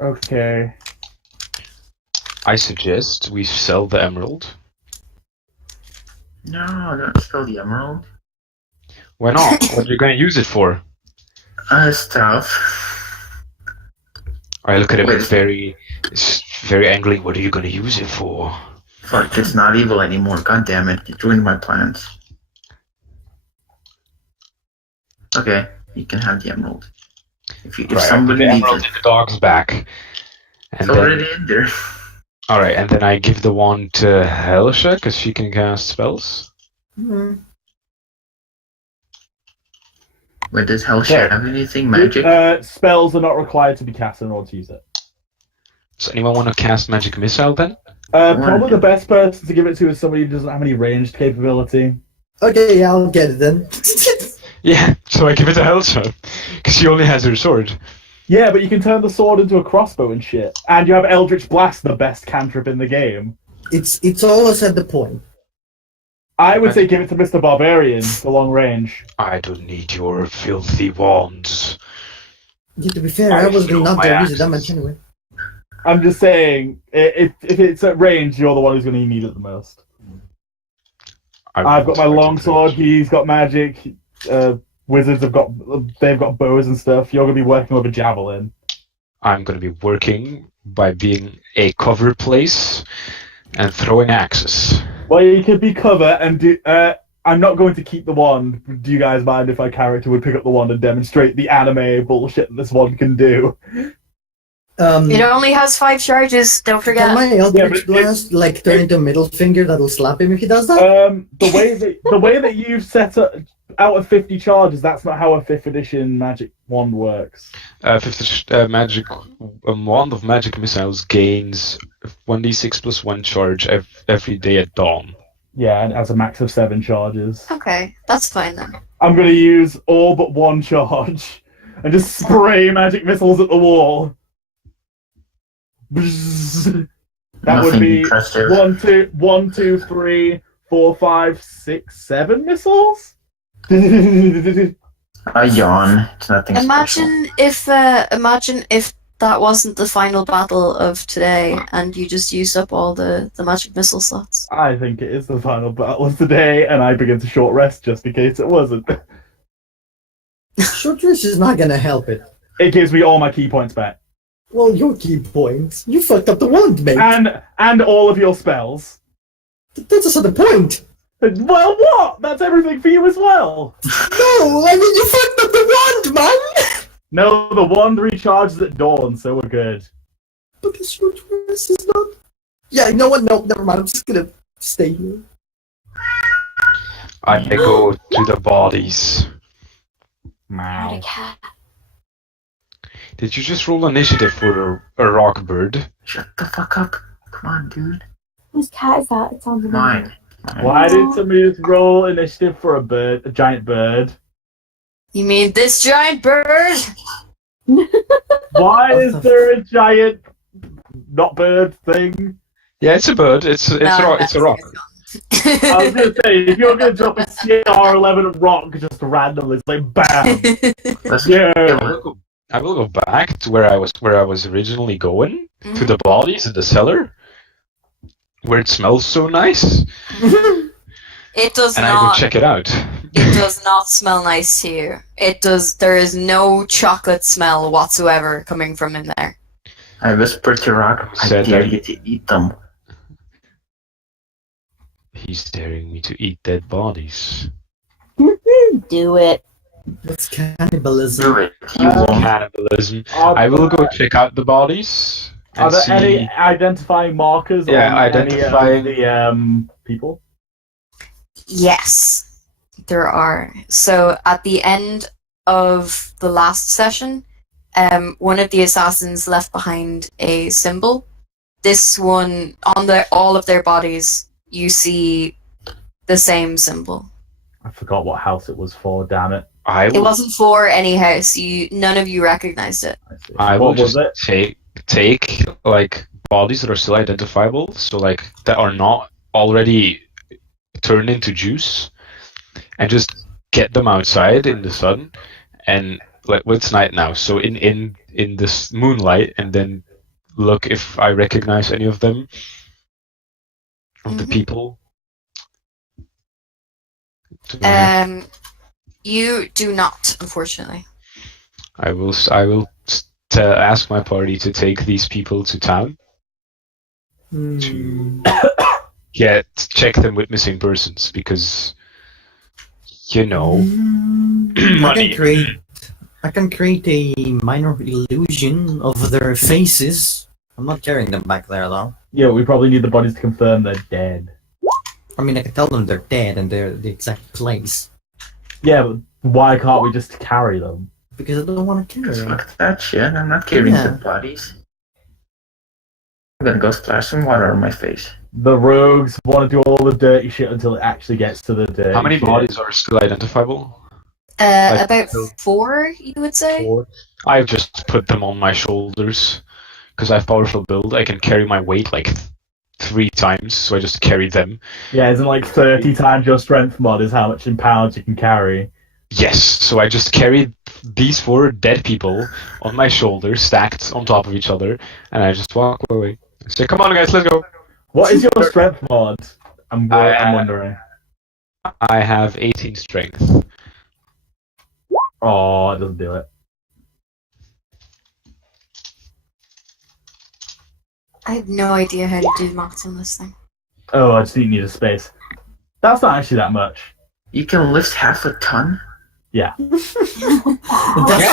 Okay. I suggest we sell the emerald. No, don't sell the emerald. Why not? What are you going to use it for? Stuff. I look at him Wait. very angry. What are you going to use it for? Fuck, it's not evil anymore. God damn it. You ruined my plans. Okay, you can have the emerald. If Right, I put somebody the needs emerald it. in the dog's back. And It's then, already in there. alright, and then I give the wand to Helsha, because she can cast spells. Wait, does Helsha Yeah. have anything magic? Spells are not required to be cast in order to use it. Does anyone want to cast Magic Missile then? Probably the best person to give it to is somebody who doesn't have any ranged capability. Okay, yeah, I'll get it then. Yeah, so I give it to Helsha, because she only has her sword. Yeah, but you can turn the sword into a crossbow and shit. And you have Eldritch Blast, the best cantrip in the game. It's always at the point. I would say give it to Mr. Barbarian for long range. I don't need your filthy wands. Yeah, to be fair, I was feel not my gonna use it that axes. much anyway. I'm just saying, if it's at range, you're the one who's going to need it the most. I've got my longsword. He's got magic. Wizards they've got bows and stuff. You're going to be working with a javelin. I'm going to be working by being a cover place and throwing axes. Well, you could be cover and do. I'm not going to keep the wand. Do you guys mind if my character would pick up the wand and demonstrate the anime bullshit that this wand can do? It only has 5 charges, don't forget. Can my Eldritch Yeah, but Blast turn into a middle finger that'll slap him if he does that? The way that you've set up out of 50 charges, that's not how a 5th edition magic wand works. Magic wand of magic missiles gains 1d6 plus 1 charge every day at dawn. Yeah, and it has a max of 7 charges. Okay, that's fine then. I'm going to use all but 1 charge and just spray magic missiles at the wall. Bzzz. That would Nothing be impressive. 1, 2, 3, 4, 5, 6, 7 missiles? Yeah, I yawn. It's nothing Imagine if that wasn't the final battle of today and you just used up all the magic missile slots. I think it is the final battle of the day, and I begin to short rest just in case it wasn't. Short rest is not gonna help it. It gives me all my key points back. Well, your key points. You fucked up the wand, mate. And all of your spells. That's also the point. Well, what? That's everything for you as well. No, I mean you fucked up the wand, man. No, the wand recharges at dawn, so we're good. But the short rest is not. Yeah, you know what? No, never mind. I'm just gonna stay here. I go to the bodies. Wow. Did you just roll initiative for a rock bird? Shut the fuck up. Come on, dude. Whose cat is that? It sounds amazing. Mine. Why did somebody just roll initiative for a giant bird? You mean this giant bird? Why is there a giant not bird thing? Yeah, it's a bird. It's a rock. I was gonna say, if you're gonna drop a CR11 rock just randomly, it's like bam. Let's Yeah. kill it. I will go back to where I was originally going, to the bodies in the cellar, where it smells so nice, It does and I go not. check it out. It does not smell nice to you. It does. There is no chocolate smell whatsoever coming from in there. I whispered to Rock, I Said dare that- you to eat them. He's daring me to eat dead bodies. Do it. That's cannibalism. Do it. You won't. Cannibalism. I will go check out the bodies. Are And there see... any identifying markers Yeah, on identifying- any of the people? Yes, there are. So at the end of the last session, one of the assassins left behind a symbol. This one, on all of their bodies, you see the same symbol. I forgot what house it was for, damn it. I It will, wasn't for any house. None of you recognized it. I see. I will What was just it? take like bodies that are still identifiable, so like that are not already turned into juice, and just get them outside in the sun, and like well, it's night now, so in this moonlight, and then look if I recognize any of them, of the Mhm. people. You do not, unfortunately. I will ask my party to take these people to town to check them with missing persons, because I can create a minor illusion of their faces. I'm not carrying them back there though. Yeah, we probably need the bodies to confirm they're dead. I mean, I can tell them they're dead and they're the exact place. Yeah, but why can't we just carry them? Because I don't want to carry Just them. look at that shit. I'm not carrying Yeah. the bodies. I'm gonna go splash some water on my face. The rogues want to do all the dirty shit until it actually gets to the dirty How many shit. bodies are still identifiable? About 4, you would say? I just put them on my shoulders because I have powerful build. I can carry my weight like 3 times, so I just carry them. Yeah, isn't like 30 times your strength mod is how much in pounds you can carry. Yes, so I just carried these 4 dead people on my shoulders, stacked on top of each other, and I just walk away. I say, "Come on, guys, let's go." What is your strength mod? I'm wondering. I have 18 strength. Oh, it doesn't do it. I have no idea how to do maths on this thing. Oh, I just need a space. That's not actually that much. You can lift half a ton? That's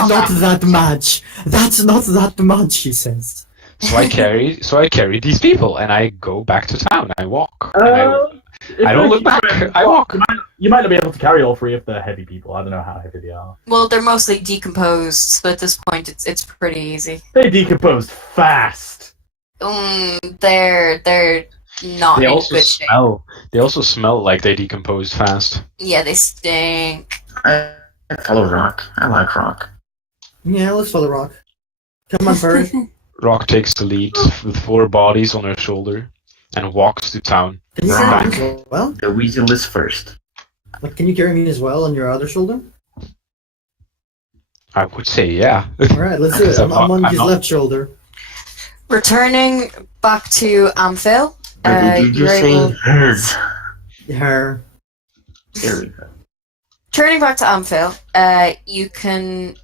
not that much. That's not that much, he says. So I carry these people, and I go back to town. I walk. And I don't look back. I walk. You might not be able to carry all 3 if they're heavy people. I don't know how heavy they are. Well, they're mostly decomposed, but at this point, it's pretty easy. They decomposed fast. They're not They in also good shape. smell. They also smell like they decompose fast. Yeah, they stink. I follow Rock. I like Rock. Yeah, let's follow Rock. Come on, Furry. Rock takes the lead with 4 bodies on her shoulder and walks to town. Can you carry me as well? The weasel is first. But can you carry me as well on your other shoulder? I would say, yeah. Alright, let's do it. I'm on his left shoulder. Returning back to Amphil, Or did you you're just say able... his? Her. There we go. Turning back to Amphil, you can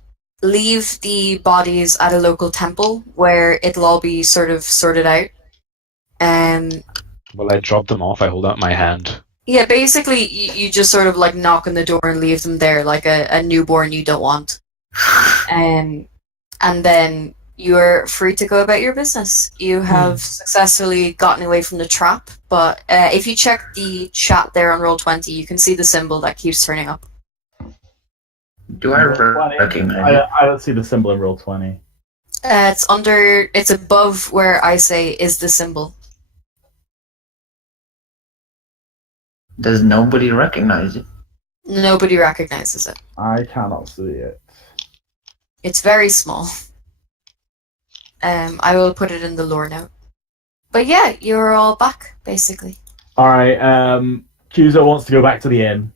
leave the bodies at a local temple where it'll all be sort of sorted out. Well, I drop them off. I hold out my hand. Yeah, basically, you just sort of like knock on the door and leave them there like a newborn you don't want. And then you're free to go about your business. You have successfully gotten away from the trap, but if you check the chat there on Roll20, you can see the symbol that keeps turning up. Do I recognize it? I don't see the symbol in Roll20. It's above where I say is the symbol. Does nobody recognize it? Nobody recognizes it. I cannot see it. It's very small. I will put it in the lore note. But yeah, you're all back, basically. Alright, Kyuzo wants to go back to the inn.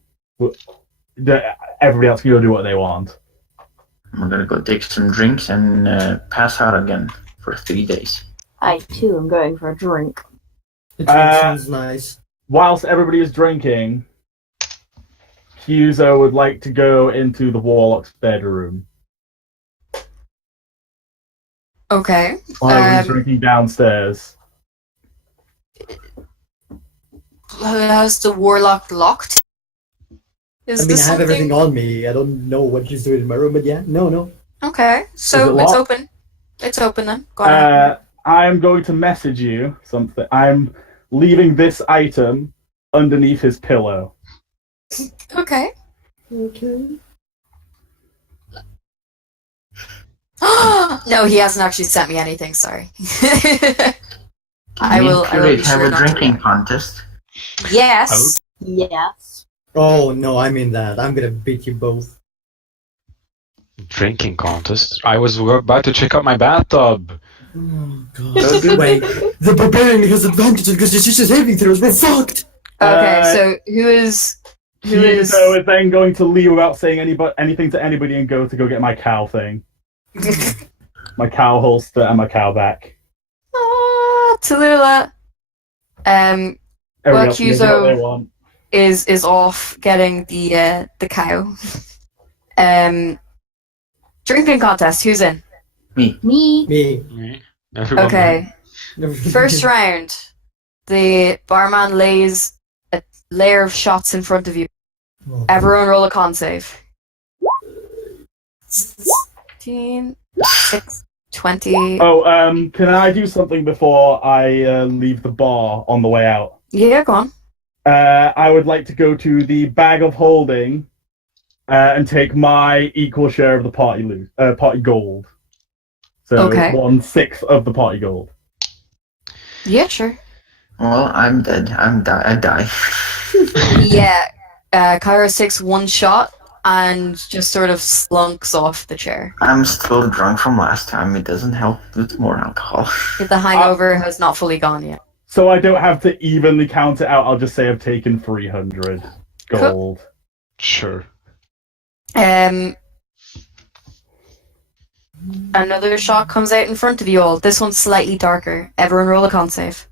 Everybody else can go do what they want. I'm gonna go take some drinks and pass out again for 3 days. I too am going for a drink. It sounds nice. Whilst everybody is drinking, Kyuzo would like to go into the Warlock's bedroom. Okay. While he's drinking downstairs. Has the Warlock locked? I mean, I have everything on me. I don't know what she's doing in my room, but yeah, no. Okay, so Is it's it open. It's open then. Go ahead. I'm going to message you something. I'm leaving this item underneath his pillow. Okay. Okay. No, he hasn't actually sent me anything. Sorry. Me and Purate be have sure a not to drinking react. contest. Yes. Yes. Oh no, I'm in that. I'm gonna beat you both. Drinking contest. I was about to check out my bathtub. Oh god. Wait, the Barbarian has advantage because it's just a saving throws. We're fucked! Okay, so who is Kyuzo is then going to leave without saying anything to anybody and go get my cow thing. My cow holster and my cow back. Tallulah. Everybody Well, else can do what they want. is off getting the cow. Drinking contest. Who's in? Me. Me. Me. Everyone Okay. First round. The barman lays a layer of shots in front of you. Oh, Everyone roll a con save. 16, 6, 20. Oh, can I do something before I leave the bar on the way out? Yeah, go on. I would like to go to the bag of holding and take my equal share of the party gold. So Okay. 1/6 of the party gold. Yeah, sure. Well, I'm dead. I die. Yeah. Kairos takes one shot and just sort of slunks off the chair. I'm still drunk from last time. It doesn't help with more alcohol. The hangover has not fully gone yet. So I don't have to evenly count it out. I'll just say I've taken 300 gold. Sure. Another shot comes out in front of you all. This one's slightly darker. Everyone roll a con save.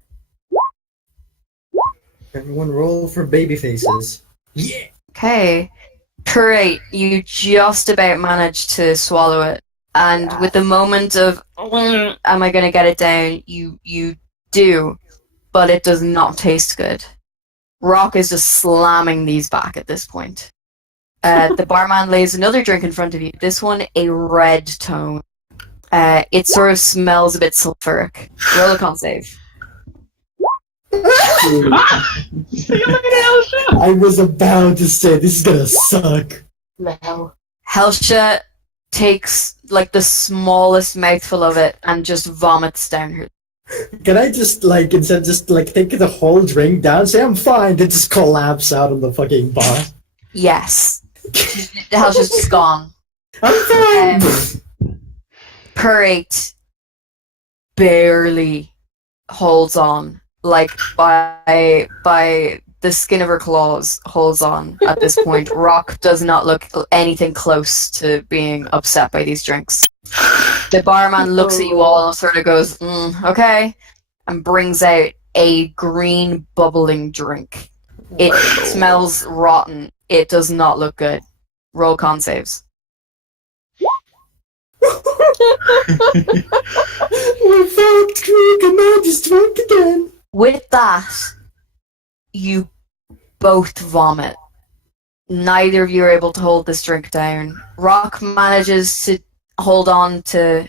everyone roll for baby faces. Yeah! Okay. Purate, you just about managed to swallow it. And with the moment of, am I going to get it down? You do, but it does not taste good. Rock is just slamming these back at this point. The barman lays another drink in front of you. This one, a red tone. It sort of smells a bit sulfuric. Roll a con save. I was about to say, this is gonna suck. No. Helsha takes like the smallest mouthful of it and just vomits down her. Can I just, like, instead of just, like, take the whole drink down, say I'm fine, then just collapse out on the fucking bar? Yes. Helsha's just gone. I'm fine! Purate barely holds on, like by the skin of her claws holds on at this point. Rock does not look anything close to being upset by these drinks. The barman looks at you all and sort of goes, okay, and brings out a green bubbling drink. It smells rotten. It does not look good. Roll con saves. We're fucked, Creek, and now just drunk again. With that, you both vomit. Neither of you are able to hold this drink down. Rock manages to hold on to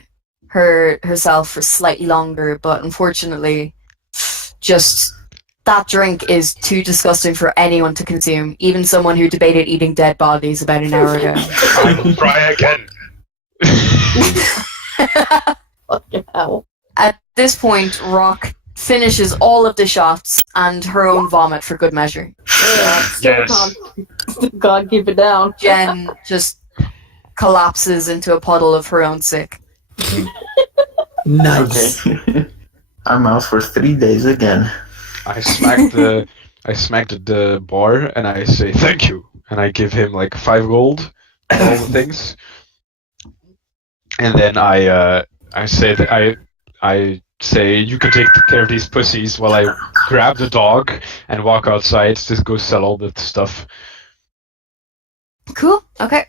herself for slightly longer, but unfortunately, just that drink is too disgusting for anyone to consume, even someone who debated eating dead bodies about an hour ago. I will try again. Fucking hell. At this point, Rock finishes all of the shots and her own vomit for good measure. Yes. God, keep it down. Jenn just collapses into a puddle of her own sick. Nice. Okay. I'm out for 3 days again. I smacked the bar and I say thank you, and I give him like 5 gold and all the things, and then I say that I say you can take care of these pussies while I grab the dog and walk outside to go sell all the stuff. Cool. Okay.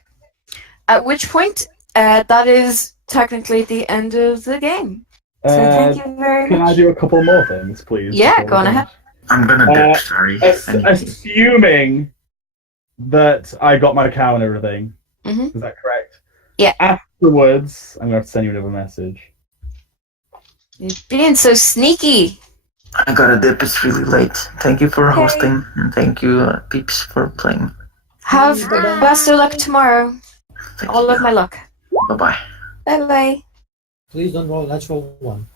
At which point, that is technically the end of the game. So thank you very Can I much. do a couple more things, please? Yeah, before go on we ahead. I'm gonna dip, sorry. I need to- Assuming that I got my cow and everything. Mhm. Is that correct? Yeah. Afterwards, I'm going to have to send you another message. You're being so sneaky. I gotta dip, it's really late. Thank you for Okay. hosting, and thank you, peeps, for playing. Have best of luck tomorrow. Thank All you. of my luck. Bye-bye. Bye bye. Please don't roll a natural one.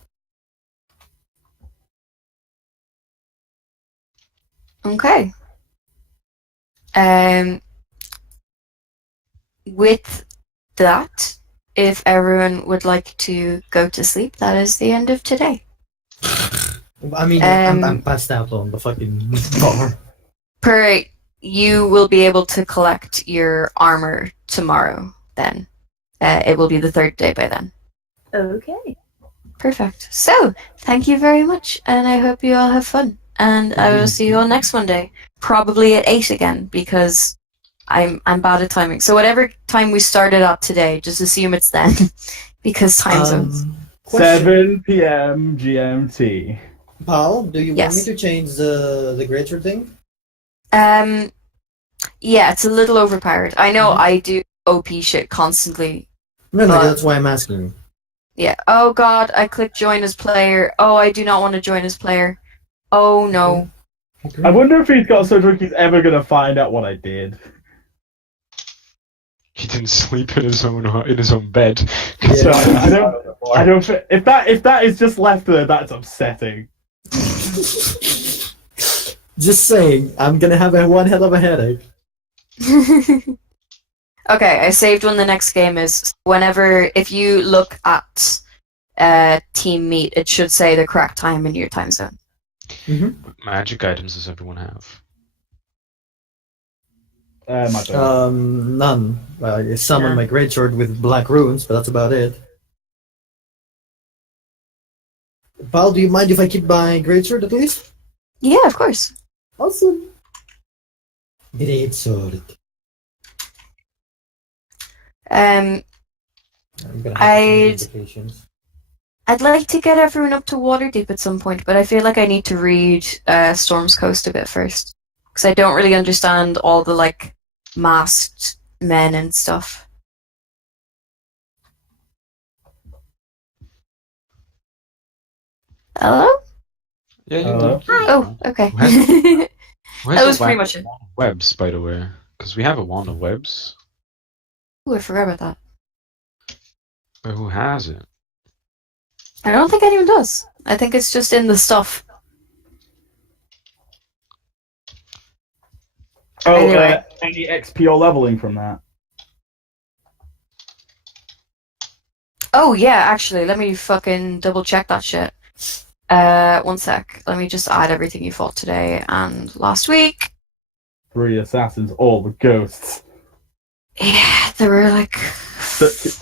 Okay. With that, if everyone would like to go to sleep, that is the end of today. I mean, I'm passed out on the fucking bar. Purate, you will be able to collect your armor tomorrow then. It will be the 3rd day by then. Okay. Perfect. So, thank you very much, and I hope you all have fun. And I will see you all next Monday. Probably at 8 again, because I'm bad at timing. So whatever time we started at today, just assume it's then. Because time zones. Question. 7 p.m. GMT. Pal, do you want me Yes. to change the greater thing? Yeah, it's a little overpowered. I know Mhm. I do OP shit constantly. No, But- that's why I'm asking. Yeah. Oh god, I clicked join as player. Oh, I do not want to join as player. Oh no. I wonder if he's got so drunk he's ever going to find out what I did. He didn't sleep in his own bed. So Yeah. I don't. If that is just left there, that's upsetting. Just saying, I'm gonna have one hell of a headache. Okay, I saved when the next game is. Whenever, if you look at team meet, it should say the correct time in your time zone. What magic items does everyone have? My bad. None. I summoned None. my greatsword with black runes, but that's about it. Pal, do you mind if I keep my greatsword at least? Yeah, of course. Awesome. Greatsword. Um, I'm gonna have to change I'd- invocations. I'd like to get everyone up to Waterdeep at some point, but I feel like I need to read Storm's Coast a bit first. Because I don't really understand all the, like, masked men and stuff. Hello? Yeah, you Hello? do. Oh, okay. Where's That was the pretty much it. wand of webs, by the way? Because we have a wand of webs. Ooh, I forgot about that. But who has it? I don't think anyone does. I think it's just in the stuff. Oh, Anyway. any XP or leveling from that? Oh, yeah, actually, let me fucking double check that shit. 1 sec. Let me just add everything you fought today and last week. 3 assassins, all the ghosts. Yeah, there were like...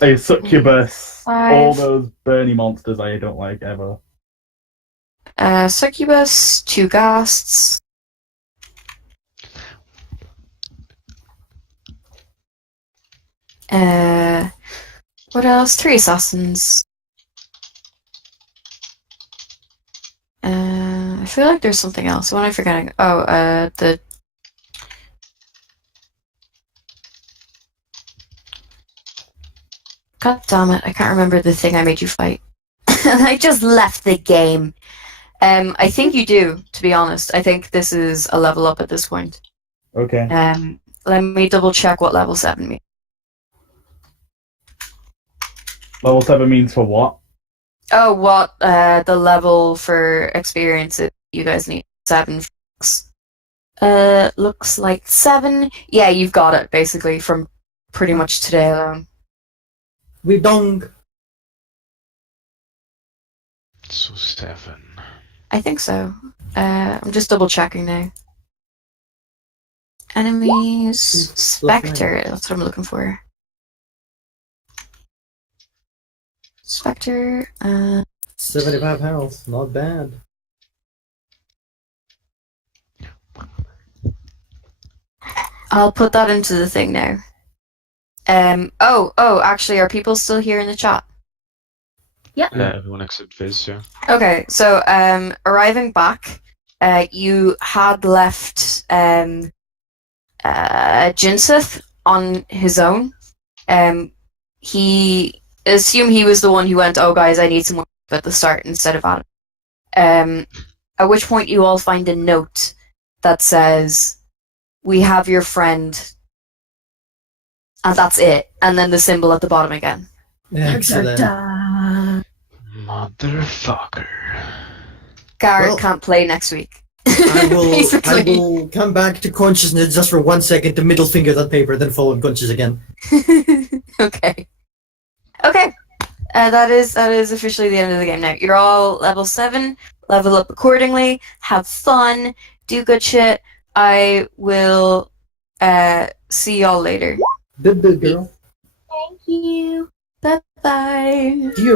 A succubus. 5. All those Bernie monsters I don't like ever. Succubus, 2 ghasts. What else? 3 assassins. I feel like there's something else. What am I forgetting? Oh, the... God damn it, I can't remember the thing I made you fight. I just left the game. I think you do, to be honest. I think this is a level up at this point. Okay. Let me double check what level 7 means. Level 7 means for what? Oh, what the level for experience is you guys need? 7. Looks like 7. Yeah, you've got it basically from pretty much today alone. We dong. So 7. I think so. I'm just double checking now. Enemies, Spectre. That's what I'm looking for. Spectre. 75 health, not bad. I'll put that into the thing now. Oh, actually, are people still here in the chat? Yeah. Everyone except Viz, yeah. Okay, so arriving back, you had left Jinseth on his own. He assumed he was the one who went, "Oh, guys, I need someone at the start," instead of Adam. At which point, you all find a note that says, "We have your friend," and that's it. And then the symbol at the bottom again. Excellent. Motherfucker. Garrett Well- can't play next week. I Basically. will come back to consciousness just for 1 second to middle finger that paper, then fall unconscious again. Okay. That is officially the end of the game now. You're all level 7. Level up accordingly. Have fun. Do good shit. I will see y'all later. Good girl. Thank you. Bye bye. Do you